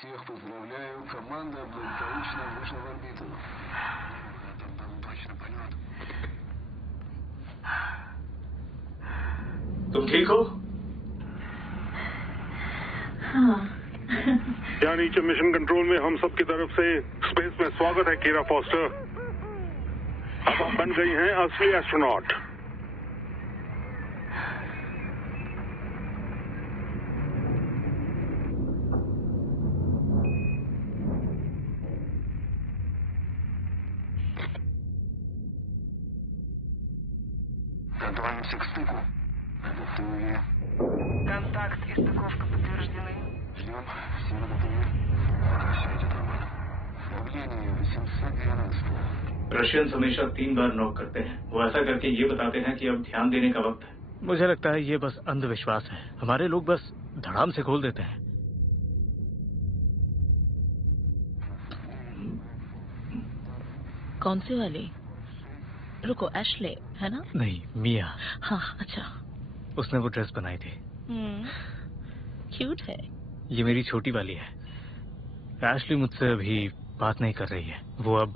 Всех поздравляю, команда благополучно вышла в орбиту. Это был удачный полет. तुम ठीक हो? हाँ। यहाँ नीचे मिशन कंट्रोल में हम सब की तरफ से स्पेस में स्वागत है कीरा फॉस्टर। अब आप बन गई हैं असली एस्ट्रोनॉट। Готовимся к стыку. Готовы. Контакт и стыковка подтверждены. Ждем. Все готовы. Прекращайте товар. Давление 890. रशियंस हमेशा 3 बार नॉक करते हैं। वो ऐसा करके ये बताते हैं कि अब ध्यान देने का वक्त है। मुझे लगता है ये बस अंधविश्वास है। हमारे लोग बस धड़ाम से खोल देते हैं। कौन सी वाली? रुको, एशले है ना? नहीं, मिया। हाँ, अच्छा। उसने वो ड्रेस बनाई थी। क्यूट है। ये मेरी छोटी वाली है। एशली मुझसे अभी बात नहीं कर रही है। वो अब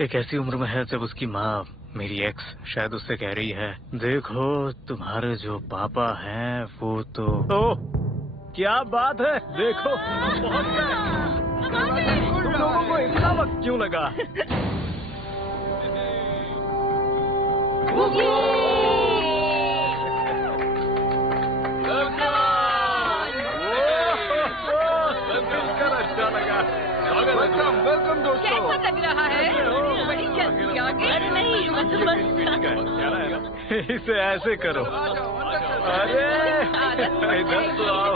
एक ऐसी उम्र में है जब उसकी माँ, मेरी एक्स, शायद उससे कह रही है, देखो तुम्हारे जो पापा हैं वो तो। ओह, क्या बात है, देखो पहुंच गए। तुम लोगों को इतना वक्त क्यों लगा? अच्छा लगा। वेलकम दोस्तों। कैसा लग रहा है? बड़ी जल्दी आ गई। अरे नहीं, मतलब बस। इसे ऐसे करो। अरे इधर तो आओ।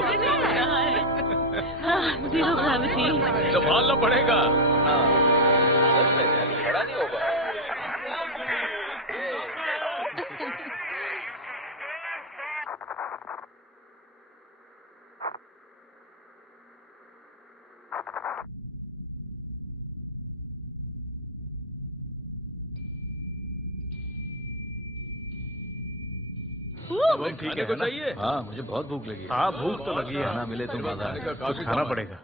Zero gravity. संभालना पड़ेगा। खड़ा नहीं होगा। ठीक है, चाहिए? हाँ, मुझे बहुत भूख लगी। हाँ, भूख तो लगी है। खाना मिले तो मजा आएगा। कुछ खाना पड़ेगा।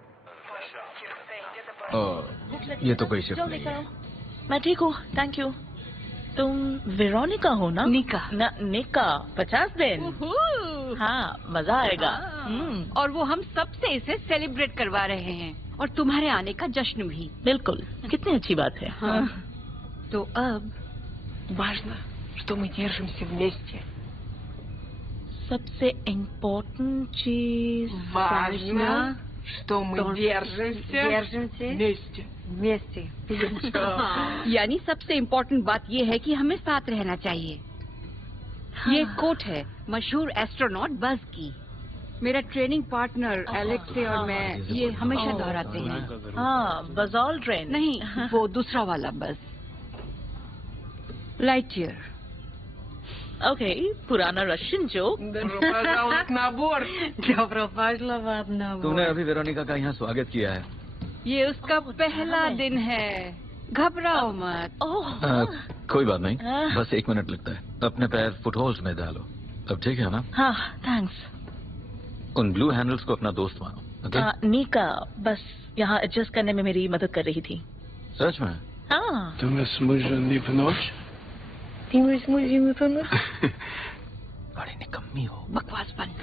ये तो कोई शिफ्ट नहीं है। मैं ठीक हूँ, थैंक यू। तुम वेरोनिका हो ना? निका। निका। 50 दिन। हाँ, मजा आएगा। और वो हम सबसे इसे सेलिब्रेट करवा रहे हैं और तुम्हारे आने का जश्न भी। बिल्कुल, कितनी अच्छी बात है। हाँ। तो अब Важно, что мы держимся вместе. सबसे इम्पोर्टेंट चीज। Важно, что мы держимся вместе. वैसे यानी सबसे इम्पोर्टेंट बात ये है कि हमें साथ रहना चाहिए। ये कोट है मशहूर एस्ट्रोनॉट बज की। मेरा ट्रेनिंग पार्टनर एलेक्स और मैं ये हमेशा दोहराते हैं। हाँ, बज ऑल्ड्रिन। नहीं, वो दूसरा वाला बज, लाइटईयर। ओके, पुराना रशियन जोक। Добро пожаловать на борт. Добро пожаловать на борт। तूने अभी वेरोनिका का यहाँ स्वागत किया है। ये उसका पहला दिन है, घबराओ मत। कोई बात नहीं, बस 1 मिनट लगता है। अपने पैर फुटहोल्स में डालो। अब ठीक है ना? हाँ, थैंक्स। उन ब्लू हैंडल्स को अपना दोस्त मानो। ओके? नीका बस यहाँ एडजस्ट करने में मेरी मदद कर रही थी। सच में? हाँ। Думаю, сможем не помочь? बड़ी निकम्मी हो। बकवास बंद।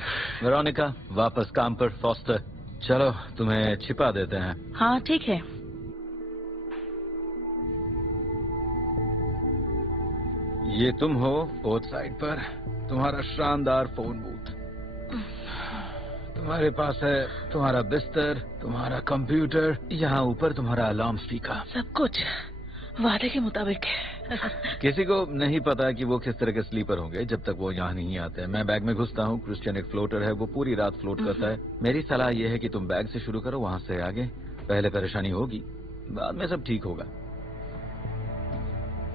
वेरोनिका, वापस काम पर। फॉस्टर, चलो तुम्हें छिपा देते हैं। हाँ, ठीक है। ये तुम हो फोर्थ साइड पर, तुम्हारा शानदार फोन बूथ। तुम्हारे पास है तुम्हारा बिस्तर, तुम्हारा कंप्यूटर, यहाँ ऊपर तुम्हारा अलार्म स्पीकर। सब कुछ वादे के मुताबिक। किसी को नहीं पता कि वो किस तरह के स्लीपर होंगे जब तक वो यहाँ नहीं आते। मैं बैग में घुसता हूँ। क्रिश्चियन एक फ्लोटर है, वो पूरी रात फ्लोट करता है। मेरी सलाह ये है कि तुम बैग से शुरू करो, वहाँ से आगे। पहले परेशानी होगी, बाद में सब ठीक होगा।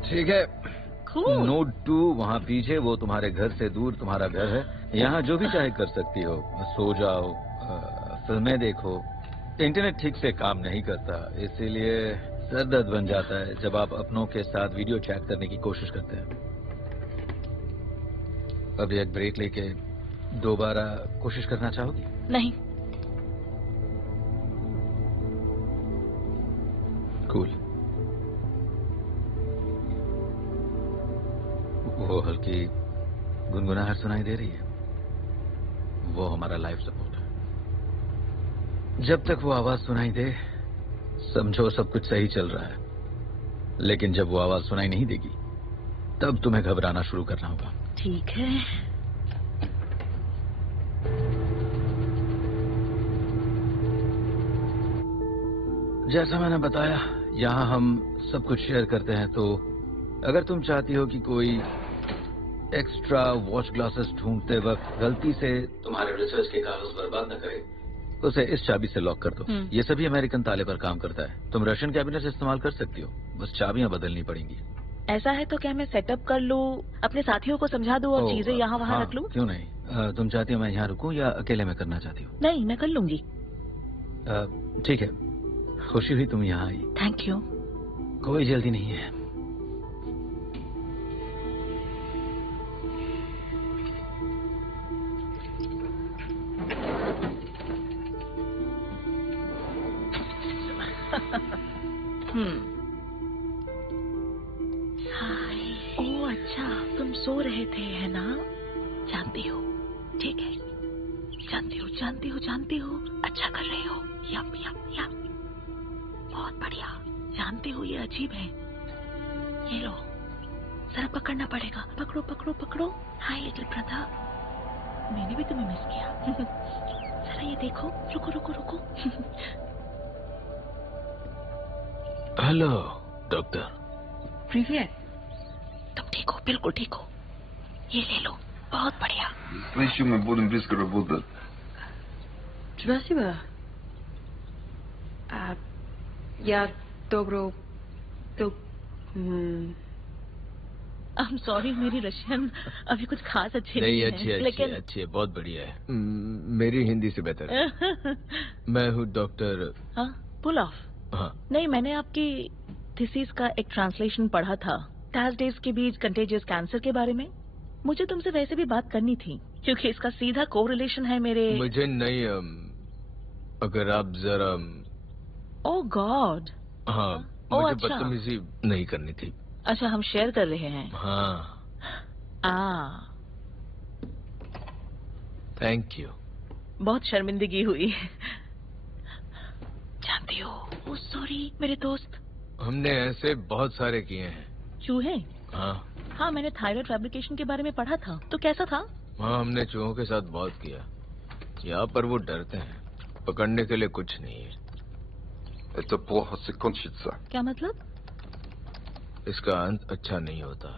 ठीक है। नोट 2 वहाँ पीछे, वो तुम्हारे घर से दूर तुम्हारा घर है। यहाँ जो भी चाहे कर सकती हो। सो जाओ, फिल्में देखो। इंटरनेट ठीक से काम नहीं करता, इसीलिए सर दर्द बन जाता है जब आप अपनों के साथ वीडियो चैट करने की कोशिश करते हैं। अभी एक ब्रेक लेके दोबारा कोशिश करना चाहोगी? नहीं। आपकी गुनगुनाहट सुनाई दे रही है? वो हमारा लाइफ सपोर्ट है। जब तक वो आवाज सुनाई दे समझो सब कुछ सही चल रहा है, लेकिन जब वो आवाज सुनाई नहीं देगी तब तुम्हें घबराना शुरू करना होगा। ठीक है। जैसा मैंने बताया, यहाँ हम सब कुछ शेयर करते हैं, तो अगर तुम चाहती हो कि कोई एक्स्ट्रा वॉच ग्लासेस ढूंढते वक्त गलती से तुम्हारे रिसर्च के कागज बर्बाद न करे तो उसे इस चाबी से लॉक कर दो। ये सभी अमेरिकन ताले पर काम करता है। तुम रशियन कैबिनेट इस्तेमाल कर सकती हो, बस चाबियां बदलनी पड़ेंगी। ऐसा है तो क्या मैं सेटअप कर लूं, अपने साथियों को समझा दूं और चीजें यहाँ वहाँ रख लूं? क्यों नहीं? तुम चाहती हो मैं यहाँ रुकूं या अकेले में करना चाहती हो? नहीं, मैं कर लूंगी। ठीक है, खुशी हुई तुम यहाँ आई। Thank you. कोई जल्दी नहीं है। हाय। ओह अच्छा, तुम सो रहे थे है ना? जानती हो, ठीक है, जानती हो, अच्छा कर रहे हो। यप यप यप, बहुत बढ़िया। जानते हो ये अजीब है। ये लो, जरा पकड़ना पड़ेगा। पकड़ो पकड़ो पकड़ो। हाय लिटिल ब्रदर, मैंने भी तुम्हें मिस किया। जरा ये देखो। रुको रुको रुको। Hello doctor. प्रिवियस। तुम ठीक हो? बिल्कुल ठीक हो। ये ले लो, बहुत बढ़िया। Следующим мы будем близко работать. Спасибо. Я добро... आई एम सॉरी, मेरी रशियन अभी कुछ खास अच्छी नहीं है। अच्छी है, बहुत बढ़िया है। मेरी हिंदी से बेहतर है। मैं हूँ डॉक्टर। हाँ, पुल ऑफ। हाँ। नहीं, मैंने आपकी थीसिस का एक ट्रांसलेशन पढ़ा था, थर्सडेज के बीच कंटेजियस कैंसर के बारे में। मुझे तुमसे वैसे भी बात करनी थी क्योंकि इसका सीधा कोरिलेशन है मेरे। मुझे नहीं, अगर आप जरा। ओह गॉड। हाँ, मुझे बदतमीजी नहीं करनी थी। अच्छा, हम शेयर कर रहे हैं। हाँ। Thank you. बहुत शर्मिंदगी हुई। जानती हो, ओह सॉरी मेरे दोस्त, हमने ऐसे बहुत सारे किए हैं। चूहे? हाँ, मैंने थायराइड फैब्रिकेशन के बारे में पढ़ा था। तो कैसा था? हाँ, हमने चूहों के साथ बहुत किया। यहाँ पर वो डरते हैं, पकड़ने के लिए कुछ नहीं है। Это плохо закончится. क्या मतलब? इसका अंत अच्छा नहीं होता।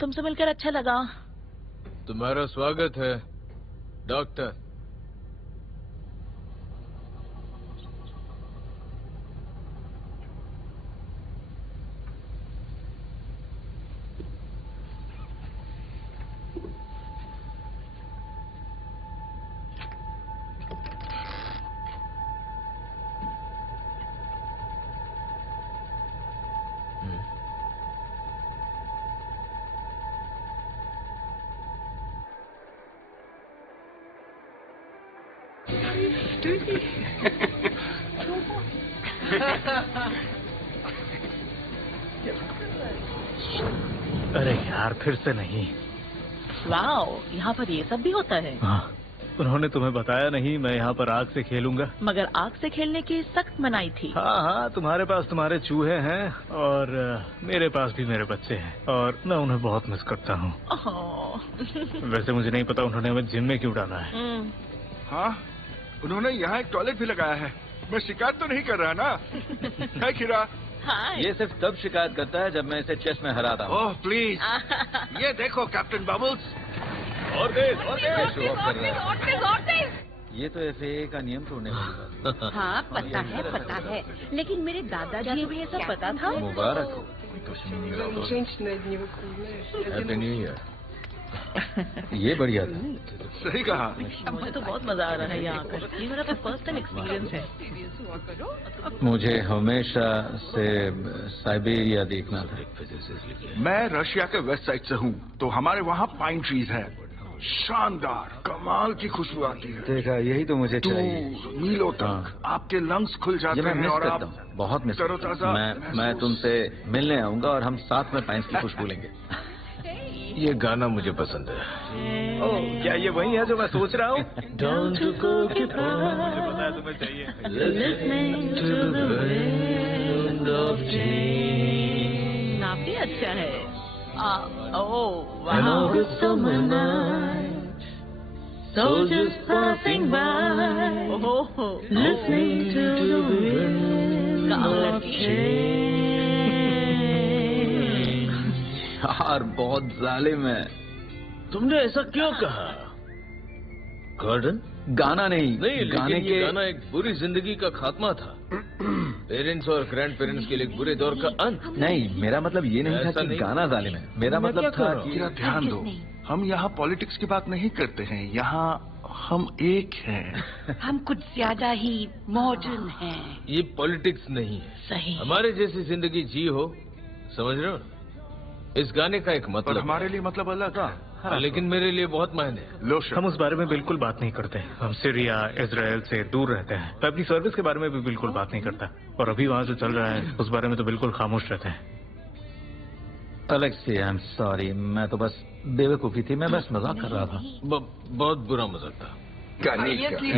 तुमसे मिलकर अच्छा लगा। तुम्हारा स्वागत है डॉक्टर। अरे यार, फिर से नहीं। वाओ, यहाँ पर ये सब भी होता है। हाँ, उन्होंने तुम्हें बताया नहीं मैं यहाँ पर आग से खेलूंगा। मगर आग से खेलने की सख्त मनाही थी। हाँ हाँ, तुम्हारे पास तुम्हारे चूहे हैं और मेरे पास भी मेरे बच्चे हैं और मैं उन्हें बहुत मिस करता हूँ। वैसे मुझे नहीं पता उन्होंने हमें जिम में क्यों डाला है। हाँ, उन्होंने यहाँ एक टॉयलेट भी लगाया है। मैं शिकायत तो नहीं कर रहा ना? है किरा? ये सिर्फ तब शिकायत करता है जब मैं इसे चेस में हराता हूँ। ओह प्लीज, ये देखो कैप्टन बबल्स। और तेज शो ऑफ कर रहा है। ये तो FAA का नियम तोड़ने वाली बात। हाँ, पता है। लेकिन मेरे दादाजी भी ये सब पता था? मुबारक हो। Женщина дневок, знаешь. Happy new year. ये बढ़िया था। सही कहा। मुझे तो बहुत मजा आ रहा है यहाँ आकर। ये मेरा फर्स्ट टाइम एक्सपीरियंस है। मुझे हमेशा से साइबेरिया देखना था। मैं रशिया के वेस्ट साइड से हूँ, तो हमारे वहाँ पाइन ट्रीज है। शानदार, कमाल की खुशबू आती है। देखा, यही तो मुझे चाहिए। दूर मीलों तक आपके लंग्स खुल जाते ये मैं हैं मिस और करता आप हूँ, बहुत मिस करता हूँ। तरोताजा मैं तुमसे मिलने आऊंगा और हम साथ में पाइंस की खुशबू लेंगे। ये गाना मुझे पसंद है। ओह, क्या ये वही है जो मैं सोच रहा हूँ? Don't you go मुझे पता है तुम्हें चाहिए। काफी अच्छा है। An August summer night, soldiers passing by, listening to the wind of change. यार बहुत जालिम है। तुमने ऐसा क्यों कहा? गॉर्डन? गाना नहीं, गाने के गाना एक बुरी जिंदगी का खात्मा था। पेरेंट्स और ग्रैंड पेरेंट्स के लिए एक बुरे दौर का अंत। नहीं, मेरा मतलब ये नहीं था कि गाना जालिम है। मेरा मतलब था कि ध्यान दो, हम यहाँ पॉलिटिक्स की बात नहीं करते हैं, यहाँ हम एक हैं। हम कुछ ज्यादा ही मॉडर्न हैं। ये पॉलिटिक्स नहीं है। सही। हमारे जैसी जिंदगी जी हो, समझ रहे हो? इस गाने का एक मतलब हमारे लिए मतलब अलग है। हाँ, लेकिन मेरे लिए बहुत मायने है। हम उस बारे में बिल्कुल बात नहीं करते। हम सीरिया, इजराइल से दूर रहते हैं। मैं अपनी सर्विस के बारे में भी बिल्कुल बात नहीं करता। और अभी वहाँ जो चल रहा है उस बारे में तो बिल्कुल खामोश रहते हैं। अलेक्सी, आई एम सॉरी, मैं तो बस बेवकूफी थी, मैं बस मजाक कर रहा था। बहुत बुरा मजाक था।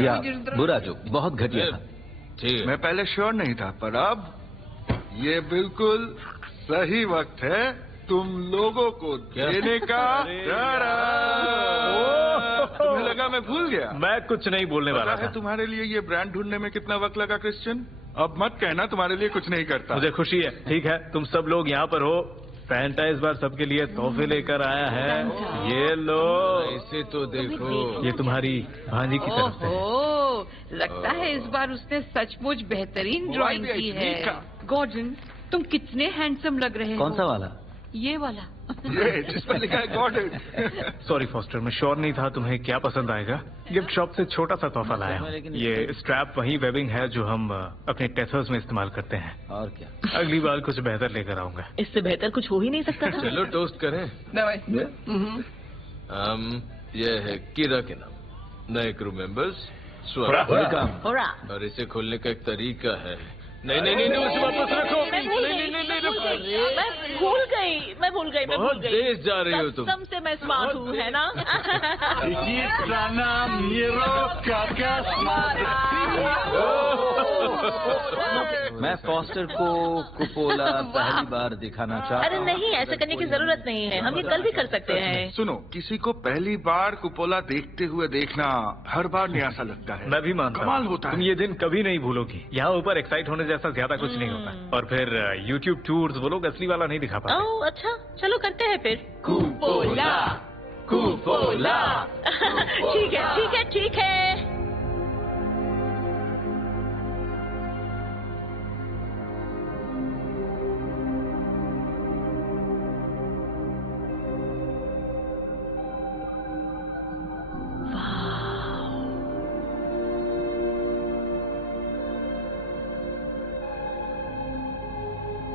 या बुरा जो बहुत घटिया था। ठीक है। मैं पहले श्योर नहीं था, पर अब ये बिल्कुल सही वक्त है तुम लोगों को देने का। तुम्हें लगा मैं भूल गया? मैं कुछ नहीं बोलने वाला था। तुम्हारे लिए ये ब्रांड ढूंढने में कितना वक्त लगा क्रिश्चियन? अब मत कहना तुम्हारे लिए कुछ नहीं करता। मुझे खुशी है। ठीक है, तुम सब लोग यहाँ पर हो। फैंटा इस बार सबके लिए तोहफे लेकर आया है। ये लो। इसे तो देखो, ये तुम्हारी भांजी की तरफ से है। लगता है इस बार उसने सचमुच बेहतरीन ड्राइंग की है। गॉर्डन, तुम कितने हैंडसम लग रहे हो। कौन सा वाला? ये वाला। ये जिस पर लिखा है गॉर्डन। सॉरी फॉस्टर, मैं श्योर नहीं था तुम्हें क्या पसंद आएगा। गिफ्ट शॉप से छोटा सा तोहफा लाया हूँ। ये स्ट्रैप वही वेबिंग है जो हम अपने टेथर्स में इस्तेमाल करते हैं। और क्या? अगली बार कुछ बेहतर लेकर आऊंगा। इससे बेहतर कुछ हो ही नहीं सकता था। चलो टोस्ट करें। ये है कीरा के नाम, नए क्रू मेंबर्स स्वागत। और इसे खोलने का एक तरीका है। नहीं नहीं नहीं, उसे वापस रखो। मैं भूल गई। बहुत तेज जा रही हो तुम। कसम से मैं स्मार्ट हूँ, है ना? मैं फॉस्टर को कुपोला पहली बार दिखाना चाहता हूँ। अरे नहीं, ऐसा करने की जरूरत नहीं है। हम ये कल भी कर सकते हैं। सुनो, किसी को पहली बार कुपोला देखते हुए देखना हर बार नया सा लगता है। मैं भी मानता हूँ। कमाल होता है। तुम ये दिन कभी नहीं भूलोगी। यहाँ ऊपर एक्साइट होने जैसा ज्यादा कुछ नहीं होता। और फिर YouTube टूर्स वो लोग असली वाला नहीं दिखा पाते। ओह अच्छा, चलो करते हैं फिर। Cupola, Cupola. ठीक है।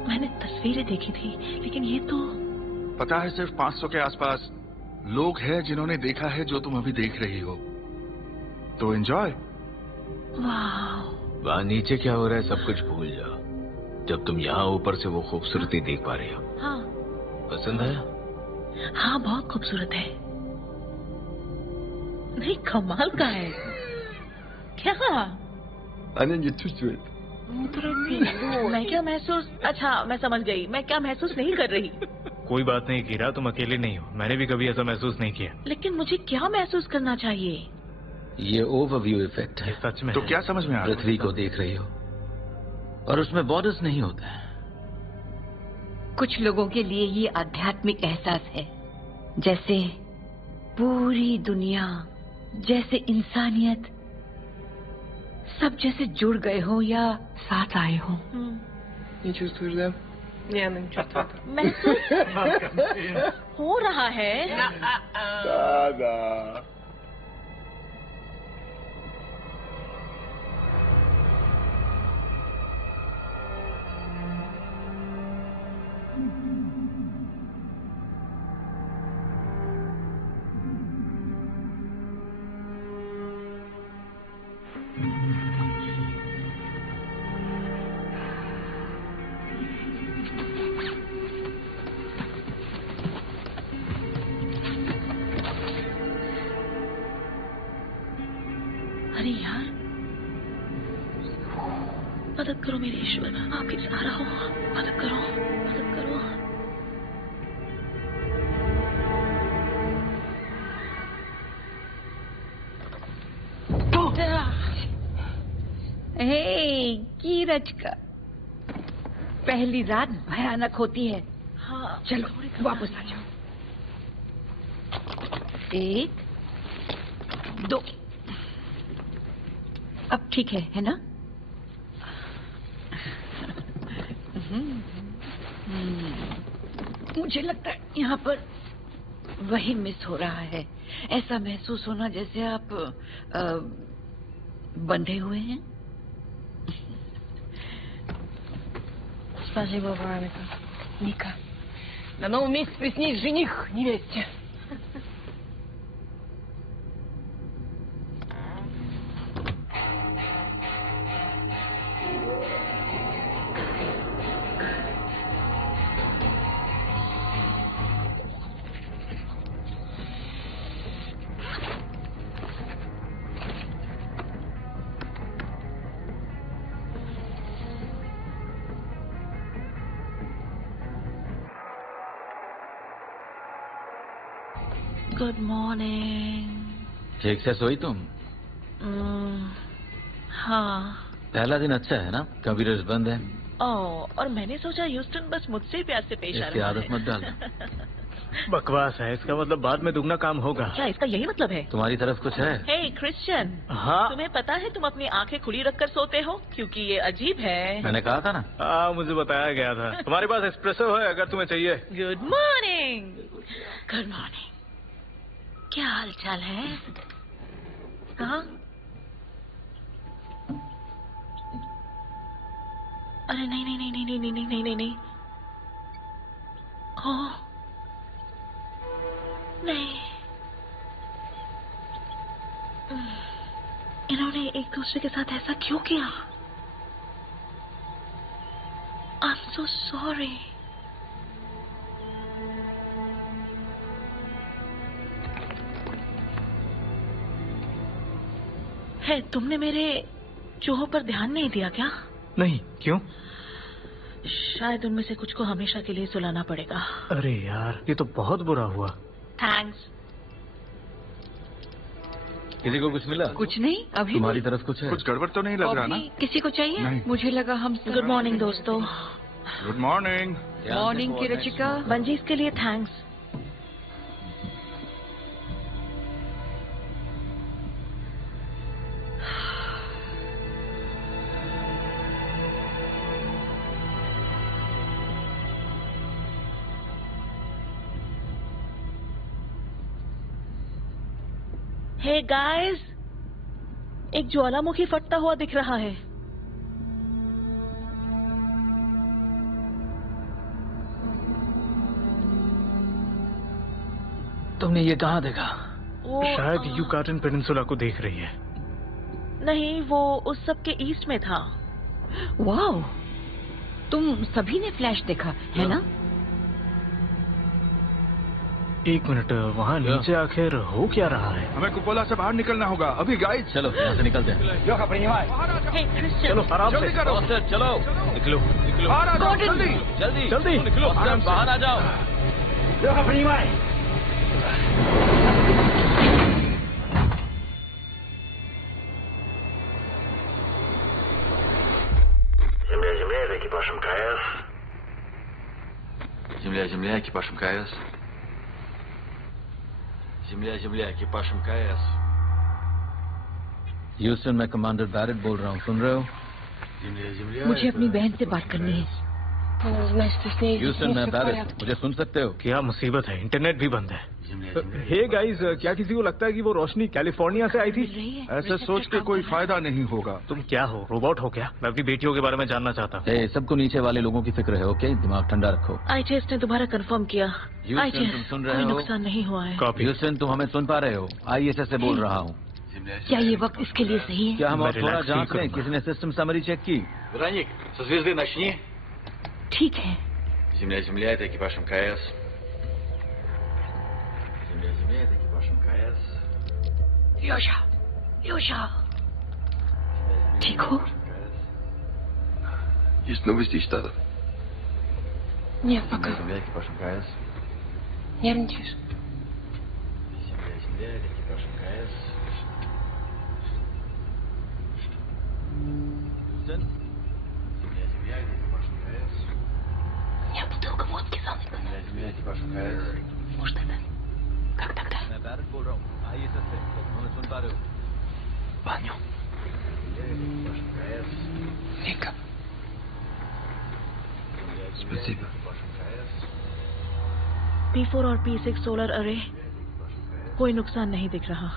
मैंने तस्वीरें देखी थी, लेकिन ये तो पता है सिर्फ 500 के आसपास लोग हैं जिन्होंने देखा है जो तुम अभी देख रही हो। तो एंजॉय। वहाँ नीचे क्या हो रहा है सब कुछ भूल जाओ, जब तुम यहाँ ऊपर से वो खूबसूरती देख पा रही हो। हाँ पसंद आया? हाँ, बहुत खूबसूरत है। नहीं, कमाल का है। क्या? मैं क्या महसूस, अच्छा मैं समझ गई, मैं क्या महसूस नहीं कर रही। कोई बात नहीं कीरा, तुम अकेले नहीं हो। मैंने भी कभी ऐसा महसूस नहीं किया। लेकिन मुझे क्या महसूस करना चाहिए? ये ओवरव्यू इफेक्ट है। सच में तो क्या समझ में आ रहा है? पृथ्वी को देख रही हो और उसमें बॉर्डर्स नहीं होते हैं। कुछ लोगों के लिए ये आध्यात्मिक एहसास है, जैसे पूरी दुनिया, जैसे इंसानियत सब जैसे जुड़ गए हो या साथ आए हो। Не чувствуешь, да? Не, она не чувствует. महसूस हो रहा है। मदद करो मेरे ईश्वर, आपकी सहारा हो, मदद करो, मदद करो। हे कीरज का, पहली रात भयानक होती है। हाँ, चलो वापस आ जाओ। 1 2 अब ठीक है ना? मुझे लगता है यहाँ पर वही मिस हो रहा है। ऐसा महसूस होना जैसे आप बंधे हुए हैं। Спасибо, Veronica. Ника. На новом месте приснись жених невесте. Good morning. ठीक से सोई तुम? हाँ। पहला दिन अच्छा है ना? कंप्यूटर्स बंद है। और मैंने सोचा ह्यूस्टन बस मुझसे ही प्यार से पेश आ रहा है। इसकी आदत मत डाल। बकवास है, इसका मतलब बाद में दुगना काम होगा। क्या इसका यही मतलब है? तुम्हारी तरफ कुछ है? हे क्रिश्चियन, हाँ तुम्हें पता है तुम अपनी आंखें खुली रखकर सोते हो, क्योंकि ये अजीब है। मैंने कहा था ना। हाँ, मुझे बताया गया था। तुम्हारे पास एस्प्रेसो है अगर तुम्हें चाहिए। Good morning. Good morning. क्या हाल चाल है? हाँ? अरे नहीं नहीं नहीं नहीं नहीं नहीं नहीं नहीं नहीं। ओह नहीं, इन्होंने एक दूसरे के साथ ऐसा क्यों किया? I'm so sorry. है, तुमने मेरे चूहों पर ध्यान नहीं दिया क्या? नहीं, क्यों? शायद उनमें से कुछ को हमेशा के लिए सुलाना पड़ेगा। अरे यार, ये तो बहुत बुरा हुआ। थैंक्स। किसी को कुछ मिला? कुछ नहीं अभी। तुम्हारी तरफ कुछ है? कुछ गड़बड़ तो नहीं लग रहा ना? किसी को चाहिए? नहीं। मुझे लगा हम। गुड मॉर्निंग दोस्तों। Good morning. मॉर्निंग की रचिका। बंजी, इसके लिए थैंक्स। हे गाइस, एक ज्वालामुखी फटता हुआ दिख रहा है। तुमने ये कहाँ देखा? शायद युकाटन पेनिनसुला को देख रही है। नहीं, वो उस सब के ईस्ट में था। वाओ, तुम सभी ने फ्लैश देखा है ना? एक मिनट, वहाँ नीचे आखिर हो क्या रहा है? हमें कुपोला से बाहर निकलना होगा अभी गाइड। चलो यहाँ से निकलते हैं। चलो आराम से। चलो निकलो निकलो। जल्दी जल्दी जल्दी निकलो, बाहर आ जाओ। Земля, экипаж МКС. Земля, экипаж МКС. Земля, экипаж МКС। ह्यूस्टन, मैं कमांडर बैरेट बोल रहा हूँ, सुन रहे हो? मुझे अपनी बहन से बात करनी है। ह्यूस्टन, मैं बैरेट, मुझे सुन सकते हो? क्या मुसीबत है, इंटरनेट भी बंद है। हे गाइस, क्या किसी को लगता है कि वो रोशनी कैलिफोर्निया से आई थी? ऐसे सोच के कोई फायदा नहीं होगा। तुम क्या हो, रोबोट हो क्या? मैं अपनी बेटियों के बारे में जानना चाहता हूँ। सबको नीचे वाले लोगों की फिक्र है, ओके? दिमाग ठंडा रखो। आईटीएस ने दोबारा कंफर्म किया। ह्यूस्टन, तुम सुन रहे हो? कोई नुकसान नहीं हुआ है। ह्यूस्टन, तुम हमें सुन पा रहे हो? आईएसएस से बोल रहा हूँ। क्या ये वक्त इसके लिए सही है? क्या हम और थोड़ा जांच लें? किसी ने सिस्टम समरी चेक की? ठीक है। Земля, это экипаж МКС. Земля, это экипаж МКС. योशा, ठीक हो? Есть новости из Штатов? Нет, пока. Нервничаешь? Земля, это экипаж МКС. Хьюстон. Земля, это экипаж МКС. У меня бутылка водки заныкана. Земля, экипаж МКС. Может, это? Как тогда? मैं भारत बोल रहा हूँ आइए सबसे मैं सुन पा रहे हो Понял. Ника. Спасибо. P4 और P6 सोलर अरे कोई नुकसान नहीं दिख रहा।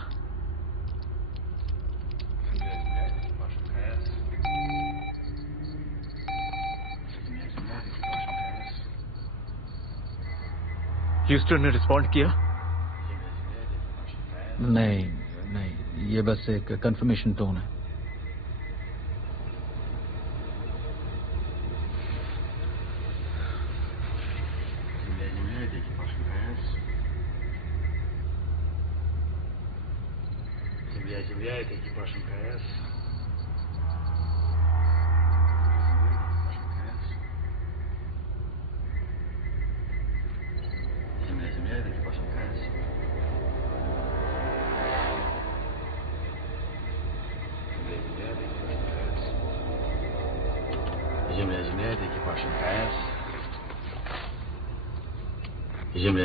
ह्यूस्टन ने रिस्पॉन्ड किया? नहीं नहीं ये बस एक कंफर्मेशन टोन है Земля, это экипаж МКС. Земля, это экипаж МКС. Земля, это экипаж МКС. Земля.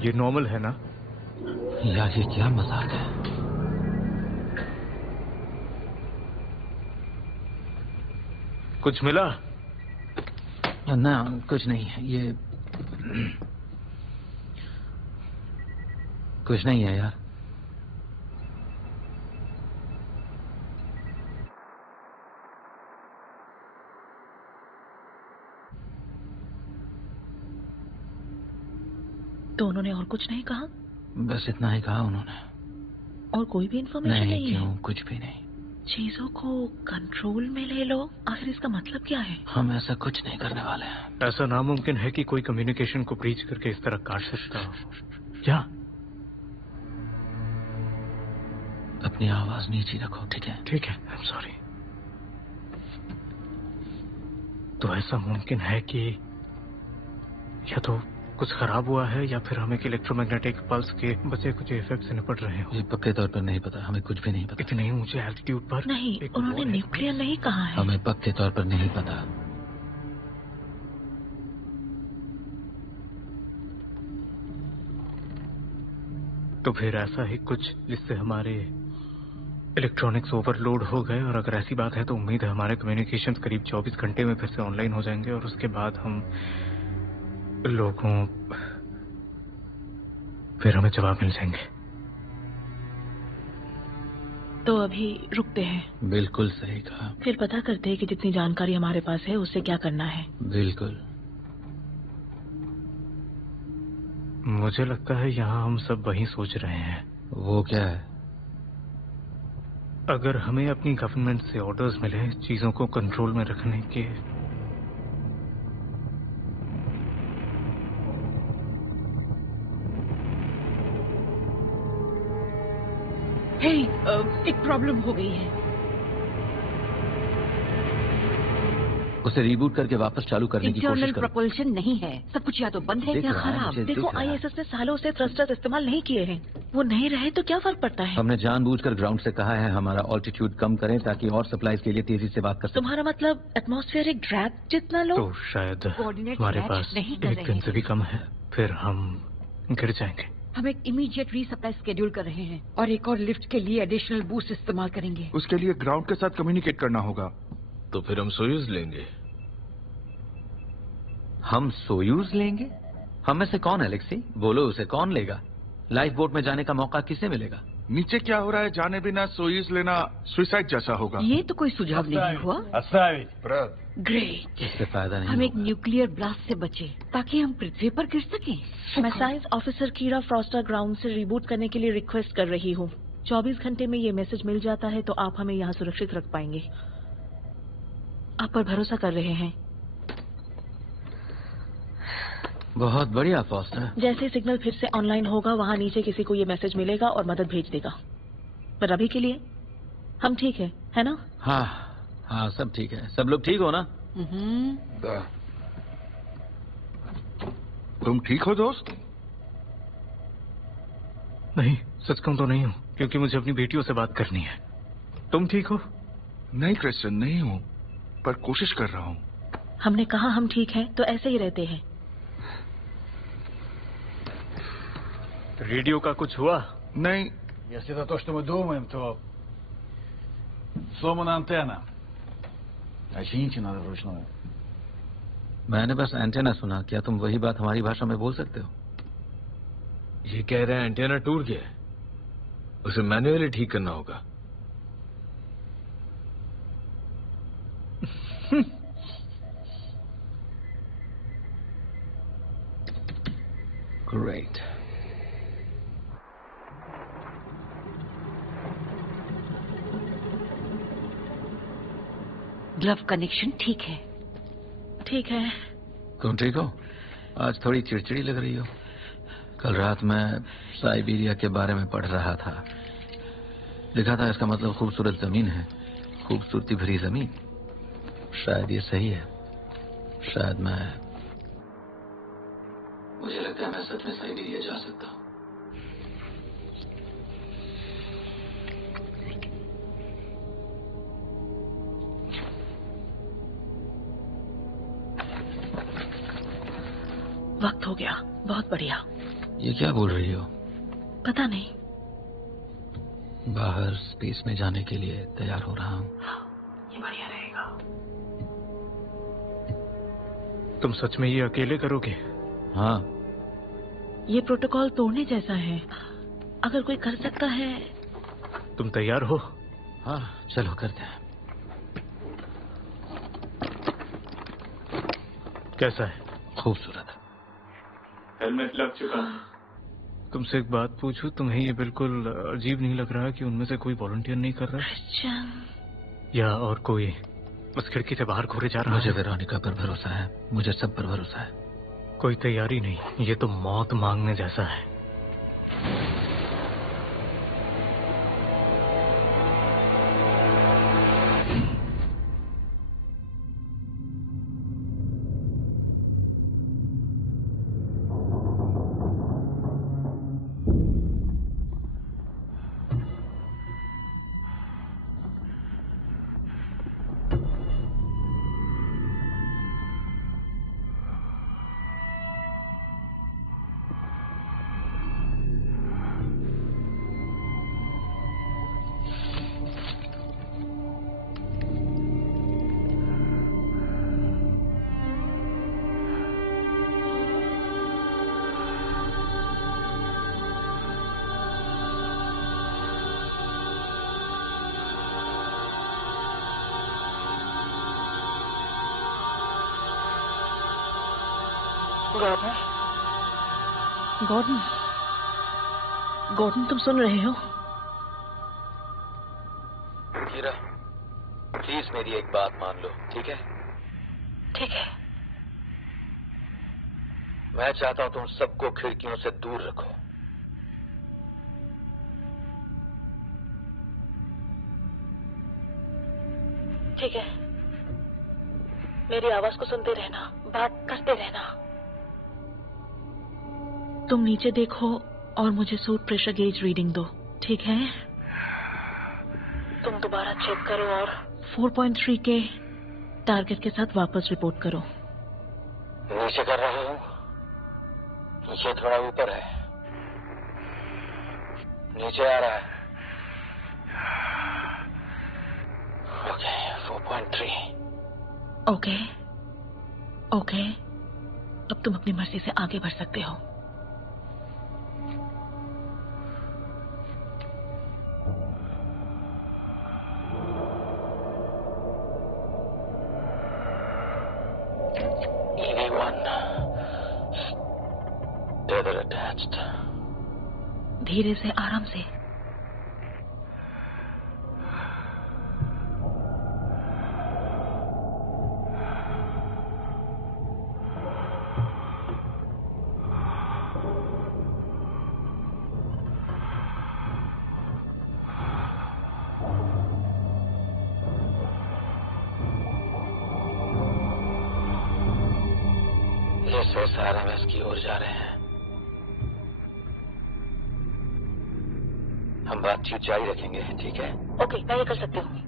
ये नॉर्मल है ना? यार ये क्या मजाक है? कुछ मिला? ना कुछ नहीं है ये कुछ नहीं है यार तो उन्होंने और कुछ नहीं कहा? बस इतना ही कहा उन्होंने और कोई भी इन्फॉर्मेशन नहीं है? क्यों कुछ भी नहीं चीजों को कंट्रोल में ले लो। आखिर इसका मतलब क्या है? हम ऐसा कुछ नहीं करने वाले हैं। ऐसा नामुमकिन है कि कोई कम्युनिकेशन को ब्रीच करके इस तरह काट सकता हो। क्या? अपनी आवाज नीचे रखो ठीक है? ठीक है आई एम सॉरी। तो ऐसा मुमकिन है कि या तो कुछ खराब हुआ है या फिर हम एक इलेक्ट्रोमैग्नेटिक पल्स के बचे कुछ इफेक्ट से निपट रहे हो। ये पक्के तौर पर नहीं पता हमें कुछ भी नहीं पता। इतने ऊंचे एल्टीट्यूड पर नहीं उन्होंने न्यूक्लियर नहीं कहा है। हमें पक्के तौर पर नहीं पता। तो फिर ऐसा ही कुछ जिससे हमारे इलेक्ट्रॉनिक्स ओवरलोड हो गए और अगर ऐसी बात है तो उम्मीद है हमारे कम्युनिकेशंस करीब 24 घंटे में फिर से ऑनलाइन हो जाएंगे और उसके बाद हम लोगों फिर हमें जवाब मिल जाएंगे। तो अभी रुकते हैं। बिल्कुल सही कहा। फिर पता करते हैं कि जितनी जानकारी हमारे पास है उससे क्या करना है। बिल्कुल। मुझे लगता है यहाँ हम सब वही सोच रहे हैं। वो क्या है? अगर हमें अपनी गवर्नमेंट से ऑर्डर्स मिले चीजों को कंट्रोल में रखने के एक प्रॉब्लम हो गई है। उसे रिबूट करके वापस चालू करने की कोशिश इंटरनल करो। प्रपोल्शन नहीं है, सब कुछ या तो बंद है या खराब। देखो ISS ने सालों से थ्रस्टर्स इस्तेमाल नहीं किए हैं, वो नहीं रहे तो क्या फर्क पड़ता है? हमने जानबूझकर ग्राउंड से कहा है हमारा ऑल्टीट्यूड कम करें ताकि और सप्लाईज के लिए तेजी से बात कर सकें। तुम्हारा मतलब एटमॉस्फेरिक ड्रैग जितना लो? तो शायद हमारे पास 1 दिन से भी कम है, फिर हम गिर जाएंगे। हम एक इमीडिएट रीसप्लाई शेड्यूल कर रहे हैं और एक और लिफ्ट के लिए एडिशनल बूस्ट इस्तेमाल करेंगे। उसके लिए ग्राउंड के साथ कम्युनिकेट करना होगा। तो फिर हम सोयूज लेंगे। हम सोयूज लेंगे? हम में से कौन एलेक्सी? बोलो, उसे कौन लेगा? लाइफ बोट में जाने का मौका किसे मिलेगा? नीचे क्या हो रहा है जाने बिना सोयूज लेना सुसाइड जैसा होगा। ये तो कोई सुझाव नहीं हुआ। ग्रेट, इससे फायदा नहीं। हम एक न्यूक्लियर ब्लास्ट से बचे ताकि हम पृथ्वी पर गिर सकें। मैं साइंस ऑफिसर कीरा फ्रॉस्टर ग्राउंड से रिबूट करने के लिए रिक्वेस्ट कर रही हूँ। 24 घंटे में ये मैसेज मिल जाता है तो आप हमें यहाँ सुरक्षित रख पाएंगे। आप पर भरोसा कर रहे हैं। बहुत बढ़िया फॉस्टर। जैसे सिग्नल फिर से ऑनलाइन होगा वहाँ नीचे किसी को ये मैसेज मिलेगा और मदद भेज देगा। पर अभी के लिए हम ठीक है ना? हाँ हाँ, सब ठीक है। सब लोग ठीक हो ना? तुम ठीक हो दोस्त? नहीं, सच कहूं तो नहीं हूँ, क्योंकि मुझे अपनी बेटियों से बात करनी है। तुम ठीक हो? नहीं क्रिश्चियन, नहीं हूँ, पर कोशिश कर रहा हूँ। हमने कहा हम ठीक हैं तो ऐसे ही रहते हैं। रेडियो का कुछ हुआ? नहीं। Если это то, что мы думаем, то сломана антенна. Почините надо вручную. मैंने बस एंटेना सुना। क्या तुम वही बात हमारी भाषा में बोल सकते हो? ये कह रहे हैं एंटेना टूट गया है, उसे मैन्युअली ठीक करना होगा। ग्रेट। ग्लव कनेक्शन ठीक है? ठीक है। तुम ठीक हो? आज थोड़ी चिड़चिड़ी लग रही हो। कल रात मैं साइबेरिया के बारे में पढ़ रहा था। लिखा था इसका मतलब खूबसूरत जमीन है, खूबसूरती भरी जमीन। शायद ये सही है। शायद मुझे लगता है मैं सच में साइबेरिया जा सकता हूँ। वक्त हो गया। बहुत बढ़िया। ये क्या बोल रही हो? पता नहीं। बाहर स्पेस में जाने के लिए तैयार हो रहा हूँ। ये बढ़िया रहेगा। तुम सच में ये अकेले करोगे? हाँ। ये प्रोटोकॉल तोड़ने जैसा है। अगर कोई कर सकता है। तुम तैयार हो? हाँ, चलो करते हैं। कैसा है? खूबसूरत। हेलमेट लग चुका है। तुमसे एक बात पूछूं, तुम्हें ये बिल्कुल अजीब नहीं लग रहा कि उनमें से कोई वॉलंटियर नहीं कर रहा? या और कोई उस खिड़की से बाहर घूरे जा रहा है? मुझे वेरोनिका पर भरोसा है, मुझे सब पर भरोसा है। कोई तैयारी नहीं, ये तो मौत मांगने जैसा है। गॉर्डन, तुम सुन रहे हो? कीरा, प्लीज मेरी एक बात मान लो, ठीक है? ठीक है। मैं चाहता हूं तुम सबको खिड़कियों से दूर रखो। ठीक है। मेरी आवाज को सुनते रहना, बात करते रहना। तुम नीचे देखो और मुझे सूट प्रेशर गेज रीडिंग दो, ठीक है? तुम दोबारा चेक करो और 4.3 के टारगेट के साथ वापस रिपोर्ट करो। नीचे कर रहा हूँ, नीचे थोड़ा ऊपर है, नीचे आ रहा है। ओके, 4.3। ओके, ओके, अब तुम अपनी मर्जी से आगे बढ़ सकते हो। धीरे से, आराम से। ये सोच RMS की ओर जा रहे हैं। हम बातचीत जारी रखेंगे, ठीक है? ओके, मैं ये कर सकती हूँ।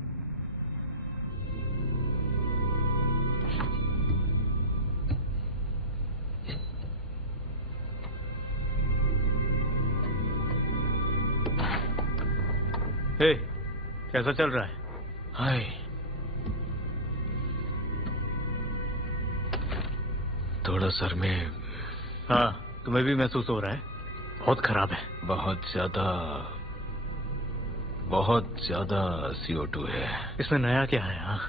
हे, कैसा चल रहा है? हाय, थोड़ा सर में। हाँ, तुम्हें भी महसूस हो रहा है? बहुत खराब है। बहुत ज्यादा CO2 है। इसमें नया क्या है? हाँ,